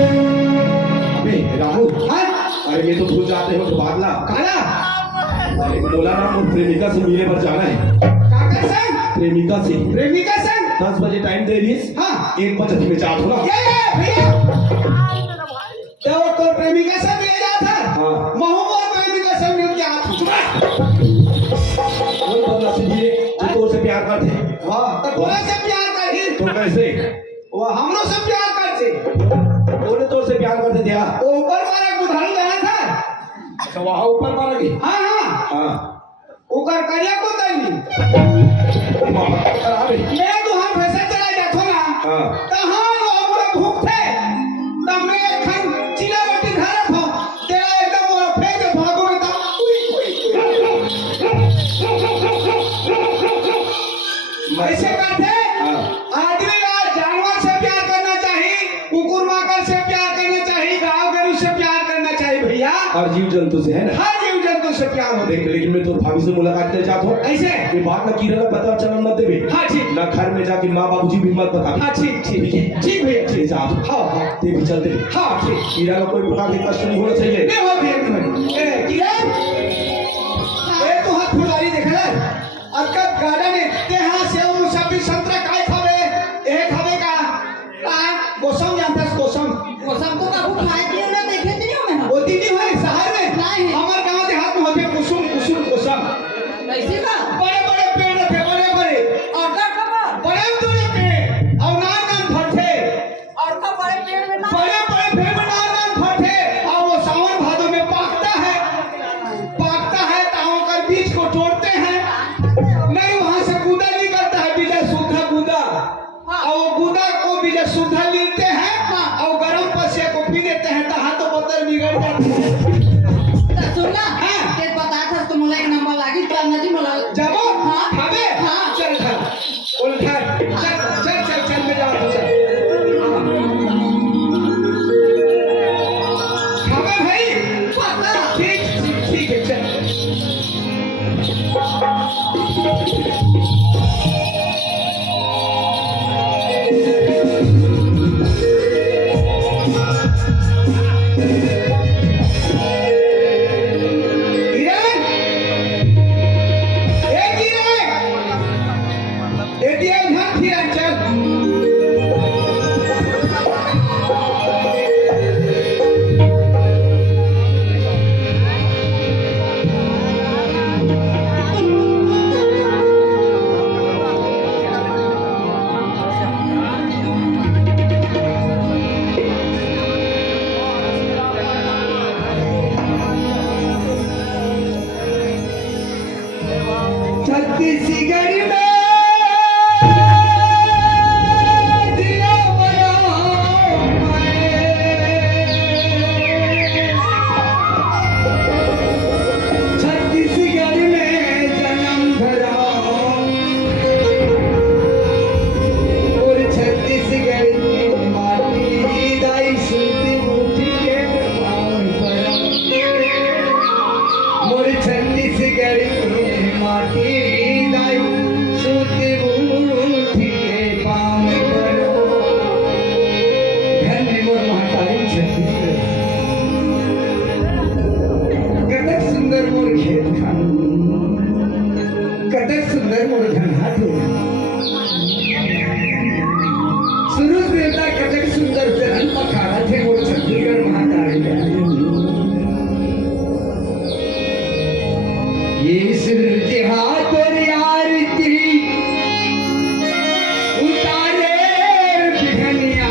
अबे राहुल, हाँ? अरे ये तो भूल जाते हो तो बादला। काला अरे बोला ना वो प्रेमिका से मिलने पर जाना है। काका संग प्रेमिका से प्रेमिका संग 10 बजे टाइम दे दिए। हाँ। 1 बजे में जा थोड़ा। ये भैया तो प्रेमिका संग ले जा था हाँ। मोहम्मद प्रेमिका संग मिल के हाथ वो बोला से ये तो से प्यार करते। हाँ तो कोई से प्यार करी तो कैसे? वो हमरो से प्यार करते बोले तो से प्यार करते थे। हाँ। वो ऊपर वाला बुधान जाना था अच्छा वहाँ ऊपर मारा गई। हाँ हाँ हाँ। ऊपर करिया को तनी अरे मैं तो हम पैसा चला जातो ना हाँ। तहां वो हमरा भूख थे तब मैं खन चिला रोटी धारा था तेरा एकदम वो फेंक भागो में था ऐसे करते हाँ। आदमी का जानवर से प्यार करना चाहिए कुकुर माकड़ से प्यार करना चाहिए गांव गरू से प्यार करना चाहिए भैया हर जीव जंतु से है ना। हर जीव जंतु से प्यार हो देख लेकिन मैं तो भाभी से मुलाकात करना चाहता हूँ। ऐसे ये बात ना कीरा पता चलन मत देवे। हाँ ठीक ना घर में जाके माँ बाबूजी भी मत बता। हाँ ठीक ठीक ठीक भैया ठीक जा आप। हाँ हाँ ते भी चलते। हाँ ठीक कीरा का कोई प्रकार के कष्ट नहीं होना चाहिए। नहीं हो भैया नहीं ए किरण ए तो हाथ फुलारी देखला अक्का गार्डन है ते हां सेव मुसब्बी संतरा काय खावे ए खावे का आ कोसम जानतास कोसम वो सब तो बाबू खाए पिए ना देखे थे नहीं मैं वो दीदी है शहर में नहीं। हमारे गांव देहात में होते कुसुम कुसुम कोसम ऐसे का बड़े बड़े पेड़ थे बड़े बड़े और का खबर बड़े बड़े पेड़ और नान नान फटे और का बड़े पेड़ में ना बड़े बड़े पेड़ में नान नान फटे और वो सावन भादों में पाकता है ताओ कर बीज को तोड़ते हैं नहीं वहां से गूदा निकलता है बीजा सूखा गूदा और वो गूदा को बीजा सूखा लेते हैं और गरम पसे को पी देते हैं तो हाथों पत्थर बिगड़ जाते हैं तो सुनना हाँ। के पता था तो मुला एक नंबर लागी तो नदी मुला जाबो हाँ। खाबे हाँ। चल खा उल्टा चल चल चल चल में जाओ चल खाबे भाई पता ठीक ठीक है चल किरण ए किरण एटीएम हाथ किरण चल छत्तीसगढ़ में दिया बड़ा छत्तीसगढ़ में जन्म धरा और छत्तीसगढ़ की माटी दाई सुनती उठी के पावन पड़ा मोर छत्तीसगढ़ की माटी दाई सुनती उठी के पावन पड़ा धन्य मोर महातारी छत्तीसगढ़ कतक सुंदर मोर खेत खान कतक सुंदर मोर धनहाट सुरुज देवता कतक सुंदर चरण पखाड़ा थे मोर छत्तीसगढ़ महातारी ये सूरज हाथ और आरती उतारे बिघनिया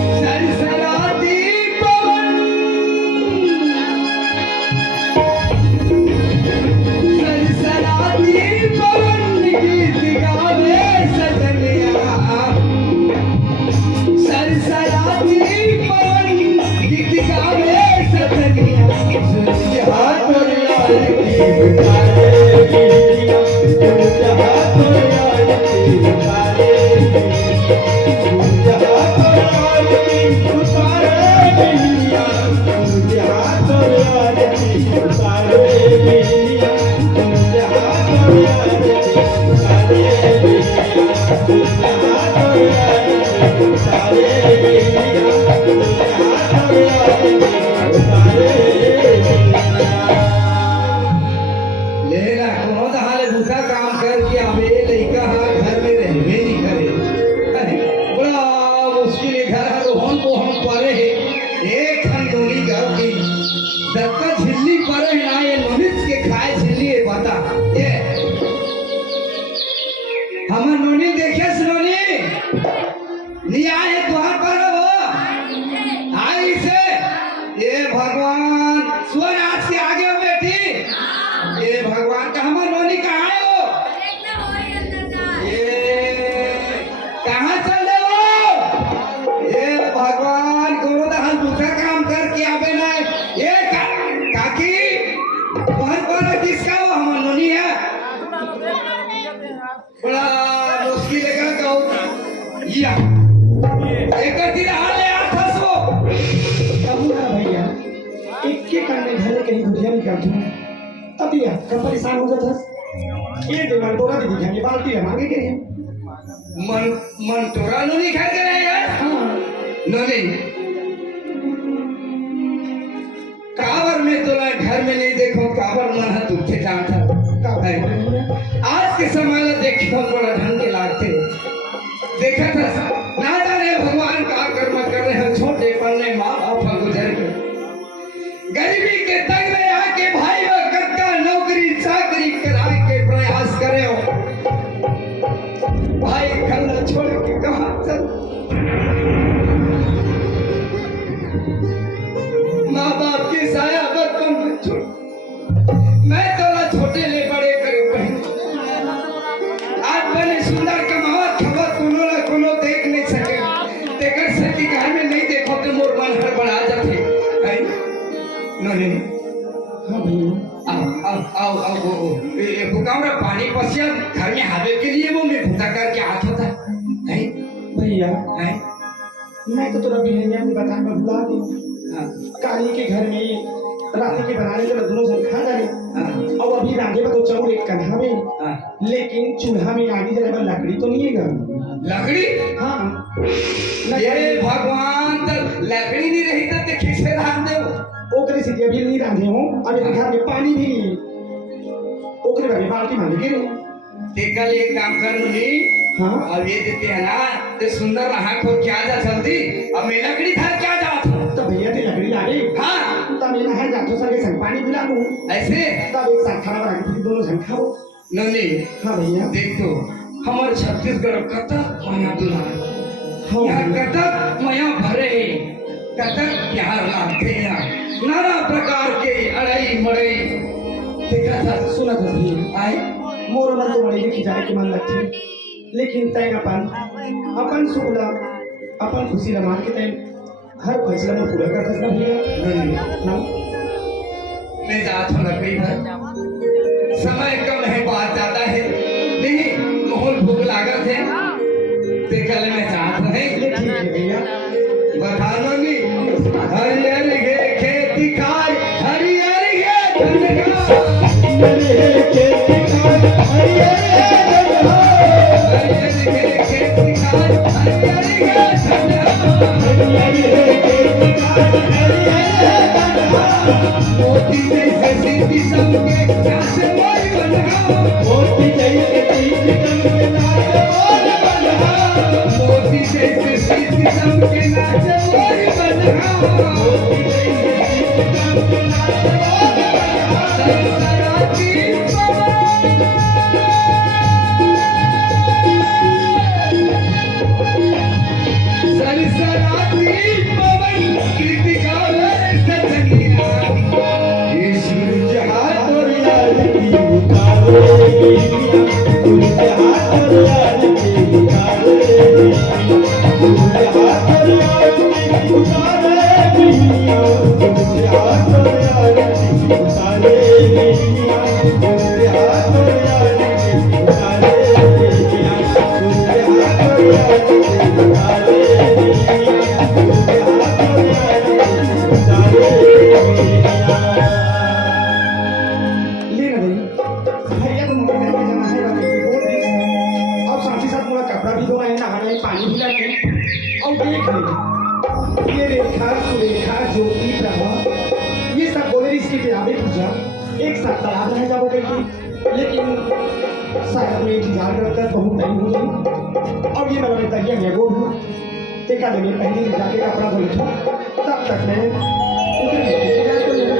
सरसराती पवन सरसराती पवन गीत गावे सजनिया सरसराती पवन गीत गावे सजनिया जहाँ तो यार की उतारे बिजलियाँ, जहाँ तो यार की उतारे बिजलियाँ, जहाँ तो यार की उतारे बिजलियाँ, जहाँ तो यार की उतारे बिजलियाँ, जहाँ तो यार की उतारे बिजलियाँ, जहाँ तो यार की उतारे बिजलियाँ, जहाँ तो यार की उतारे लेला कोनो हाल भूखा काम करके आवे लइका हा घर में रहबे नहीं करे अरे बड़ा मुश्किल है घर हर होन को हम परे है एक खंडोली घर की दत्ता झिल्ली परे है ना ये नोनिस के खाए झिल्ली है बता ये हमर नोनी देखे सुनोनी लिया है तुहार पर हो आई से ये भगवान स्वर आज के आगे हो बेटी ये भगवान का हमार नोनी कहाँ है वो ये कहाँ चल रहे हो ये भगवान कोनो दहल दूसरा काम करके आवे ना ये काकी तुम्हारे पर किसका वो हमार नोनी है बड़ा मुश्किल है का या एक दिन हाल ले आता सो अब ना भैया एक के करने घर कहीं दुनिया नहीं करती हूँ तब यार कब परेशान हो जाता ये दीवार तोड़ा दी दिखाएंगे बाल्टी है मांगे के लिए मन मन तोरा नोनी खा के रहे यार नोनी कावर में तोरा घर में नहीं देखो कावर मन है तुझे जाता आज के समय में देखो बड़ा ढंग के लागते देखा था ना जाने भगवान का कर्म कर रहे हैं छोटे पन्ने माँ बाप गुजर गए गरीबी के तंग में आके भाई वक्त का नौकरी चाकरी करा के प्रयास करे हो भाई खल्ला छोड़ के कहाँ चल माँ बाप की साया बचपन में छोड़ मैं तोरा छोटे ले बड़े करे बहन आज बने सुंदर कमावत खबर कोनो ना कोनो देख नहीं सके तेकर सकी घर में नहीं देखो तो मोर मन हड़बड़ा जाते है नहीं हाँ भैया आओ ये भुकावरा पानी पसिया घर में हावे के लिए वो मैं भूता करके हाथ होता है भैया है मैं तो तुरा बिहेनिया में बता मैं भुला दी हाँ काली के घर में राती के बनाने के दोनों जन खा डाले हाँ और अभी रांधे में तो चावल एक कन्हा में हाँ लेकिन चूल्हा में आगे जरा पर लकड़ी तो नहीं है घर लकड़ी हाँ ये भगवान तो लकड़ी नहीं रही तो ते कैसे रांध दे ओकरे से अभी नहीं रांधे हूँ अभी घर में पानी भी नहीं है ओकरे घर में बाल्टी मांगे गिरे ते कल एक काम कर लूंगी हाँ अब ये देते हैं ना ते सुंदर नहा को क्या जा जल्दी अब मैं लकड़ी था क्या जात हूँ तो भैया ते लकड़ी लागे हाँ तब मैं नहा जातो सर के संग पानी पिला दूँ ऐसे तब एक साथ खाना बना के फिर दोनों जन खाओ नंदी हाँ भैया देख तो हमारे छत्तीसगढ़ कतक माया दुल्हा हाँ यहाँ भैया। कतक माया भरे कतक प्यार लागते हैं नाना प्रकार के अड़ई मड़ई देखा था सुना था भैया आए मोर मन तो बड़ी की जाए के मन लगती लेकिन तय अपन सुखला अपन खुशी ला मान के तय हर फैसला में पूरा कर सकना भैया ना मैं जात हूँ लकड़ी भर समय कम है बात ज्यादा है नहीं माहौल भूख लागत है ते कल में जात है ये ठीक है भैया बता दोगी हरियर गे खेती खाए हरियर गे धनगा हरियर खेती खाए हरियर धनगा हरियर गे खेती खाए हरियर गे धनगा हरियर खेती खाए हरियर धनगा मोती जैसे सिद्धि सबके कैसे मोई बनगा मोती जैसे भैया तो मुझे घर के जाना है बहुत दिन और साथ ही साथ पूरा कपड़ा भी धोना है, नहाना है, पानी भी लाना है। और देख ये रेखा सुरेखा ज्योति प्रभा ये सब बोले इसकी बिहावे पूजा एक साथ तालाब रह जाओ कहीं, लेकिन शायद में इंतजार करता बहुत टाइम हो जाए। और ये मैं तैयार है वो एक आदमी पहले ही जाके कपड़ा धो लेता तब तक मैं उधर इंतजार कर लूँगा।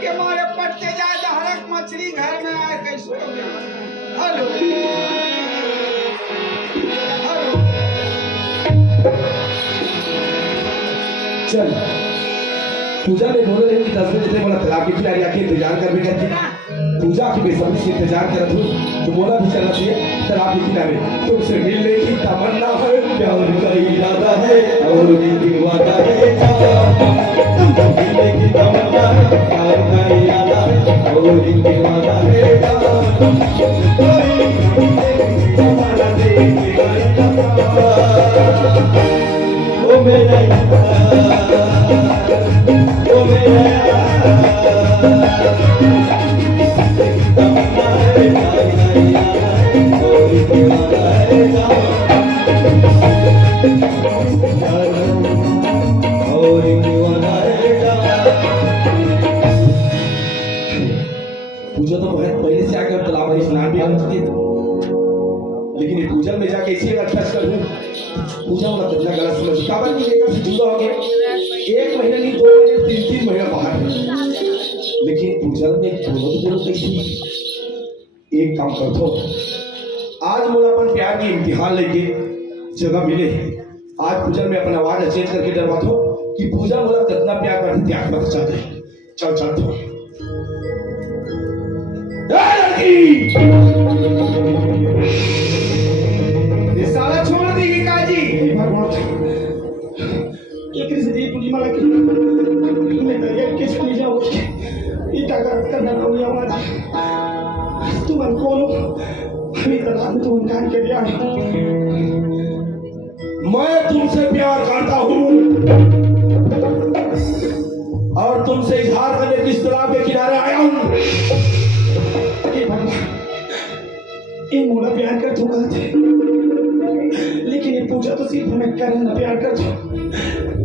के मारे पट्टे जा चल पूजा ने बोले रही कि 10 बजे से बोला तलाक की खिलाड़ी आके इंतजार कर भी करती पूजा की बेसब्री से इंतजार करत हूँ तो बोला भी चलना चाहिए तलाक की खिलाड़ी तुमसे मिलने की तमन्ना है प्यार का इरादा है और दिल वादा है तुमसे मिलने की तमन्ना है प्यार का इरादा है और दिल वादा है ओ मेरा ओ मेरा पूजा तो बहुत पहले से आकर तालाब में स्नान भी करती थी लेकिन ये पूजा में जाके इसी बात फैसला कर पूजा वाला कितना गलत समझ काबल की जगह से जुदा हो गया 1 महीना नहीं 2 महीने 3 महीना बाहर लेकिन पूजा में दोनों कैसी एक काम कर दो आज मोला अपन प्यार की इम्तिहान लेके जगह मिले आज पूजा में अपना आवाज चेंज करके डरवा दो कि पूजा मोला कितना प्यार करती त्याग पता चल जाए चल चल दो साला छोड़ देगी काजी एक से दी पूरी माला की मैं दरिया के चली जाऊं ये टाका करना कोई आवाज तुम कौन हो हमें तलाक में तुम इनकार कर दिया मैं तुमसे प्यार करता हूँ और तुमसे इजहार करने की इस तालाब के किनारे आया हूँ ये मोला प्यार कर तू कहते लेकिन ये पूजा तो सिर्फ मैं करण प्यार कर तू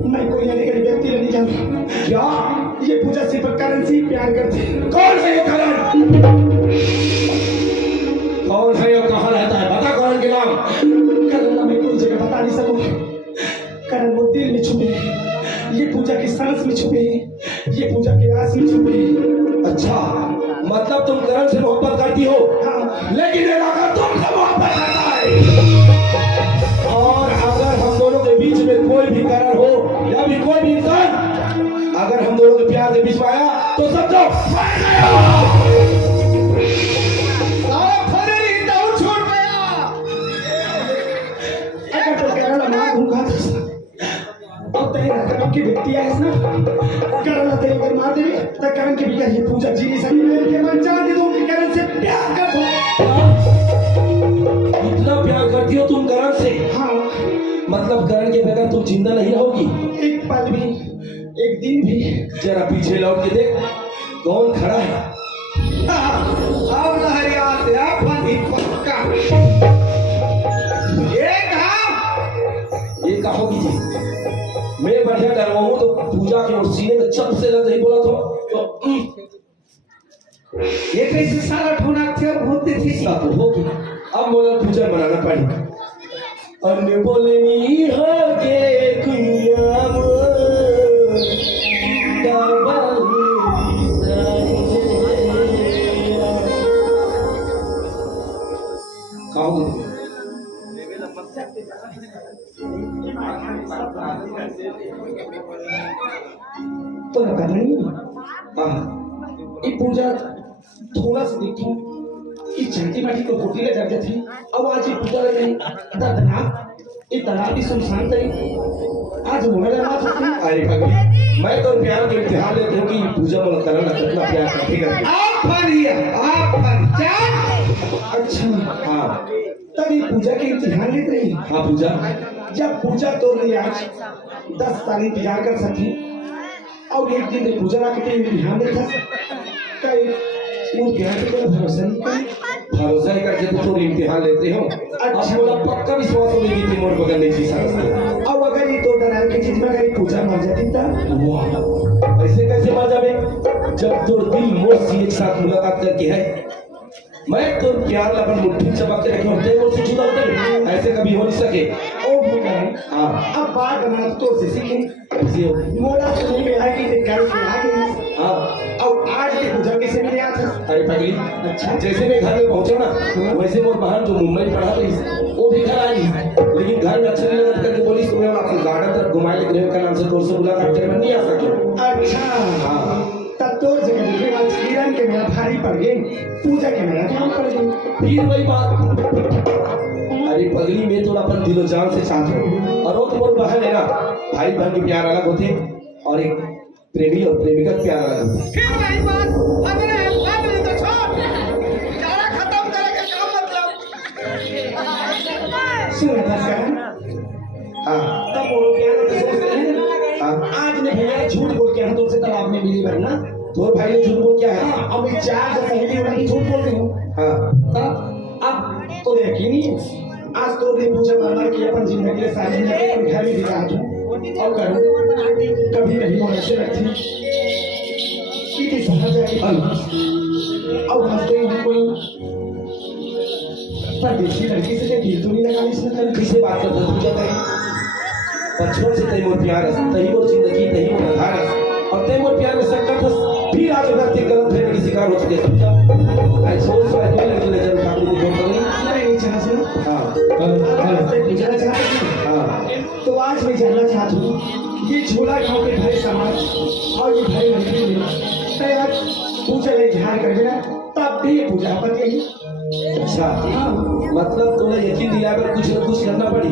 मैं कोई अलग व्यक्ति नहीं जानता क्या ये पूजा सिर्फ करण से ही प्यार करती कौन है ये करण कौन है ये कहाँ रहता है बता करण के नाम करण मैं कोई जगह बता नहीं सकूंगा करण वो दिल में छुपे है ये पूजा की सांस में छुपे है ये पूजा के आस में छुपे है अच्छा मतलब तुम करण से मोहब्बत करती हो लेकिन ये राधा तुमसे मोहब्बत करता है और अगर हम दोनों के बीच में कोई भी करण हो या भी कोई भी इंसान अगर हम दोनों के प्यार के बीच में आया तो समझो मैं गया साला फरेरी दाऊ छोड़ गया अगर तो करण मार दूंगा अब तेरे करण की व्यक्ति है ना करण तेरे अगर मार देवी तो करण के भी ये पूजा जी नहीं सकती के मन चाह दे दो कि करण से प्यार कर दो इतना प्यार करती हो तुम करण से हाँ मतलब करण के बगैर तुम जिंदा नहीं रहोगी एक पल भी एक दिन भी जरा पीछे लौट के देख कौन खड़ा है अब लहरिया तेरा फनी पक्का ये कहोगी जी मैं बढ़िया डरवाऊं तो पूजा के और सीने में चप से लग नहीं बोला तो ये कैसे सारा ठोना थे होते थे तो होगी अब मोला पूजा बनाना पड़ेगा अन्य बोलनी हो के कुयाम तो करनी ये पूजा थोड़ा सा देखी ये झंटी माटी को फूटी ले जाती थी अब आज ये पूजा लग गई दर्दनाक ये तालाब भी सुनसान थी आज मोहल्ले बात होती अरे पगली मैं तो प्यार के इम्तिहान लेते हूँ कि पूजा वाला करना कितना प्यार करती करती आप फरिया आप फर चल अच्छा हाँ तब ये पूजा के इम्तिहान लेते रही हाँ पूजा जब पूजा तो रही आज 10 साल इंतजार कर सकती और एक दिन ये पूजा रख के इम्तिहान देखा कई वो प्यार पे कोई भरोसा नहीं कर भरोसा ही करके तो इम्तिहान लेते हो अब मोला पक्का विश्वास हो गई कि मोर बगल नहीं चीज अब अगर ये तो डराल की चीज में अगर ये पूजा मर जाती था वाह ऐसे कैसे मर जावे जब तो दिल मोर से एक साथ मुलाकात करके है मैं तो प्यार अपन मुट्ठी चबा के रखे होते मोर से जुदा होते ऐसे कभी हो नहीं सके ओ भूखा है हाँ अब बात बना तो से सीखे ऐसे हो मोला सुनने में आया कि ये कर के आ गई हाँ अब आज ये पूजा कैसे मिले आज अरे पगली अच्छा जैसे मैं घर में पहुंचा ना वैसे मोर बहन जो मुंबई पढ़ा रही वो भी घर आई लेकिन घर में अच्छा नहीं लगा करके बोली सुबह घुमाए लेकिन प्रेम का नाम से तोर से मुलाकात करने नहीं आ सके। अच्छा हाँ तब तो जगह के बाद किरण के मेरा भारी पड़ गई, पूजा के मेरा जान पड़ गई। फिर वही बात, अरे पगली में तो अपन दिलो जान से चाहते हो, और वो तुम्हारी बहन है ना, भाई बहन के प्यार अलग होते और एक प्रेमी और प्रेमिका के प्यार अलग होते। फिर वही बात, अगले बात में तो छोड़, जाड़ा खत्म करेंगे क्या मतलब? सुन भास्कर, हाँ तब वो प्यार तो सोचते हैं, हाँ आज ने भैया झूठ बोल के हम तुमसे तालाब में मिली वरना, तोर भाई ने झूठ बोल क्या है? हाँ, अब ये चार से सहेली होना की झूठ बोल रही हूँ। हाँ तब अब तो यकीन ही है। आज तो दिन पूजा करना कि अपन जिंदगी के साथ जिंदगी पर घर भी दिखा दूं और करूं, कभी कभी वो ऐसे लगती सीधी समझ जाए और हंसते हैं कोई परदेसी लड़की से दिल तो नहीं लगा इसने कल किसे बात करता तू जब बचपन से तई मोर प्यार है, तई मोर जिंदगी, तई मोर आधार है, और तई मोर प्यार में संकट है, फिर आज अगर ते गलत फहमी की शिकार हो चुके समझा। आई सोच रहा है लड़की ने जब ठाकुर को फोन करी। नहीं चाह सुनो हाँ पूछना चाहती हाँ तो आज मैं जानना चाहती हूँ ये झोला गांव के भाई समाज और ये भाई लड़की में तय आज पूजा ले ध्यान कर देना तब भी ये पूजा पर यही। अच्छा मतलब तुम्हें यकीन दिला कर कुछ न कुछ करना पड़ी।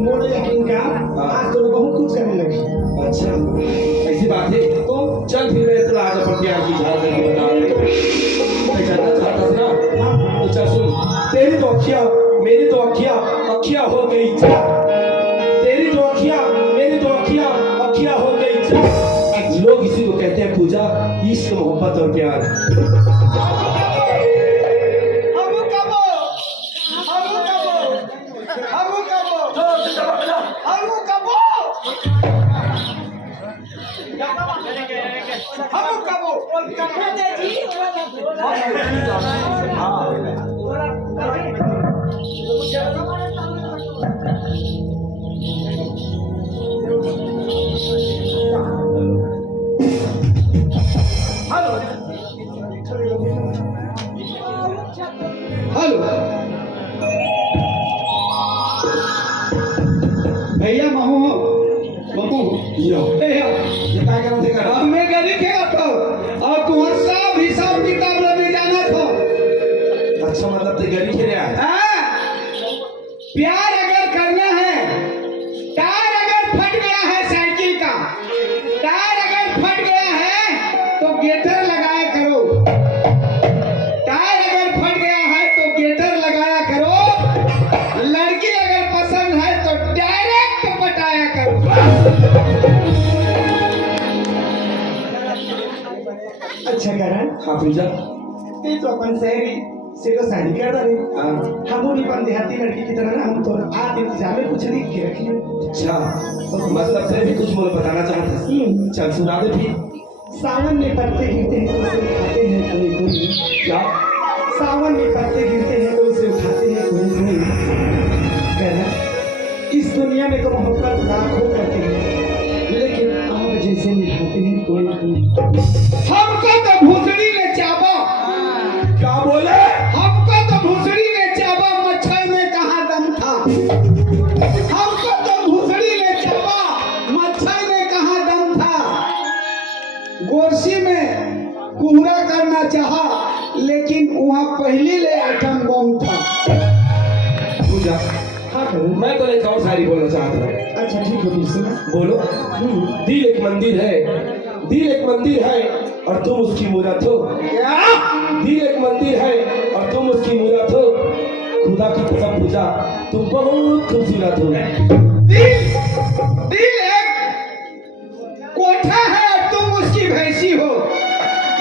मोड़े यकीन का आज तो बहुत कुछ करने लगी। अच्छा ऐसी बात है तो चल फिर मैं चला आज अपन प्यार की झाड़ करके बता मैं जानना चाहता था ना, तो चल सुन, तेरी तो अखियां मेरी तो अखियां हो गई इच्छा, तेरी तो अखियां मेरी तो अखियां हो गई इच्छा। लोग इसी को कहते हैं पूजा, इश्क, मोहब्बत और प्यार। हेलो भैया महू यो भैया ये काय करना थे कर मैं गली के आता और तुम्हारा सब हिसाब किताब लेने जाना था। अच्छा मतलब ते गरी खेले आए। हाँ? प्यार अगर करना है, टायर अगर फट गया है साइकिल का, टायर अगर फट गया है तो गेटर लगाया करो, टायर अगर फट गया है तो गेटर लगाया करो, लड़की अगर पसंद है तो डायरेक्ट पटाया करो। अच्छा करण हाँ पूजा ये तो अपन शहरी से तो शादी कर रहे हाँ हम भी अपन देहाती लड़की की तरह ना हम तो आप इंतजार में कुछ लिख के रखिए। अच्छा तो मतलब से भी कुछ मुझे बताना चाहता चल सुना दे फिर। सावन में पत्ते गिरते हैं तो उसे उठाते हैं कोई कोई, क्या सावन में पत्ते गिरते हैं तो उसे उठाते हैं कोई कोई। कहना इस दुनिया में तो मोहब्बत लाखों करते हैं लेकिन आप जैसे निभाते हैं कोई कोई। हमको तो भूसड़ी ने चाबा, क्या बोले? हमको तो भूसड़ी ने चाबा, मच्छर में कहाँ दम था। हमको तो भूसड़ी ने चाबा, मच्छर में कहाँ दम था। गोरसी में कुहरा करना चाहा लेकिन वहाँ पहली ले एटम बम था। पूजा हाँ करूँ? मैं तो एक और शायरी बोलना चाहता हूँ। अच्छा ठीक है सुना। बोलो। दिल एक मंदिर है, दिल एक मंदिर है और तुम उसकी मूरत हो। क्या? दिल एक मंदिर है और तुम उसकी मूरत हो। खुदा की कसम पूजा तुम बहुत खूबसूरत हो। दिल एक कोठा है और तुम उसकी भैंसी हो।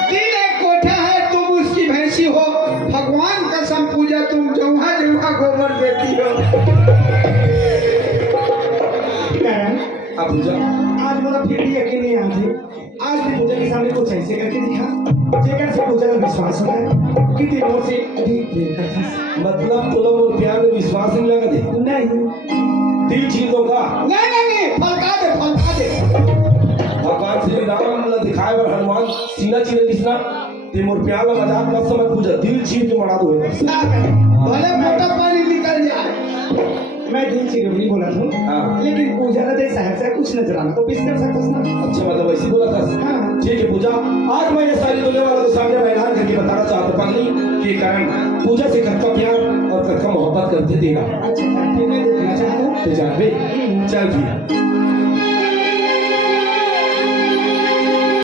दिल एक कोठा है तुम उसकी भैंसी हो। भगवान कसम पूजा तुम जौहा जौहा गोबर देती हो। करण हाँ पूजा आज मेरा फिर भी यकीन नहीं आती। आज भी पूजा के सामने कुछ ऐसे करके दिखा जेकर से पूजा का विश्वास होता है कि दिलों से अधिक प्रेम करता है। मतलब तुम और प्यार में विश्वास नहीं लगा दे, नहीं दिल चीर दो का। नहीं फलका दे फलका दे। भगवान श्री राम ने दिखाए और हनुमान सीना चीरे दिसना ते मोर प्यार का मजाक मत समझ पूजा, दिल चीर के मरा दो। भले मोटा पानी निकल जाए मैं दिल से नहीं बोला था हाँ। लेकिन पूजा का देश शहर से कुछ नजर आना तो पिस कर सकता ना। अच्छा मतलब वैसे बोला था। हाँ। ठीक है पूजा, आज मैं ये सारी दुनिया वालों के सामने मैं ऐलान करके बताना चाहता पगली कि कारण पूजा से कक्का प्यार और कक्का मोहब्बत करते देगा। अच्छा मैं देखना चाहता हूँ। तो जान बे, चल फिर।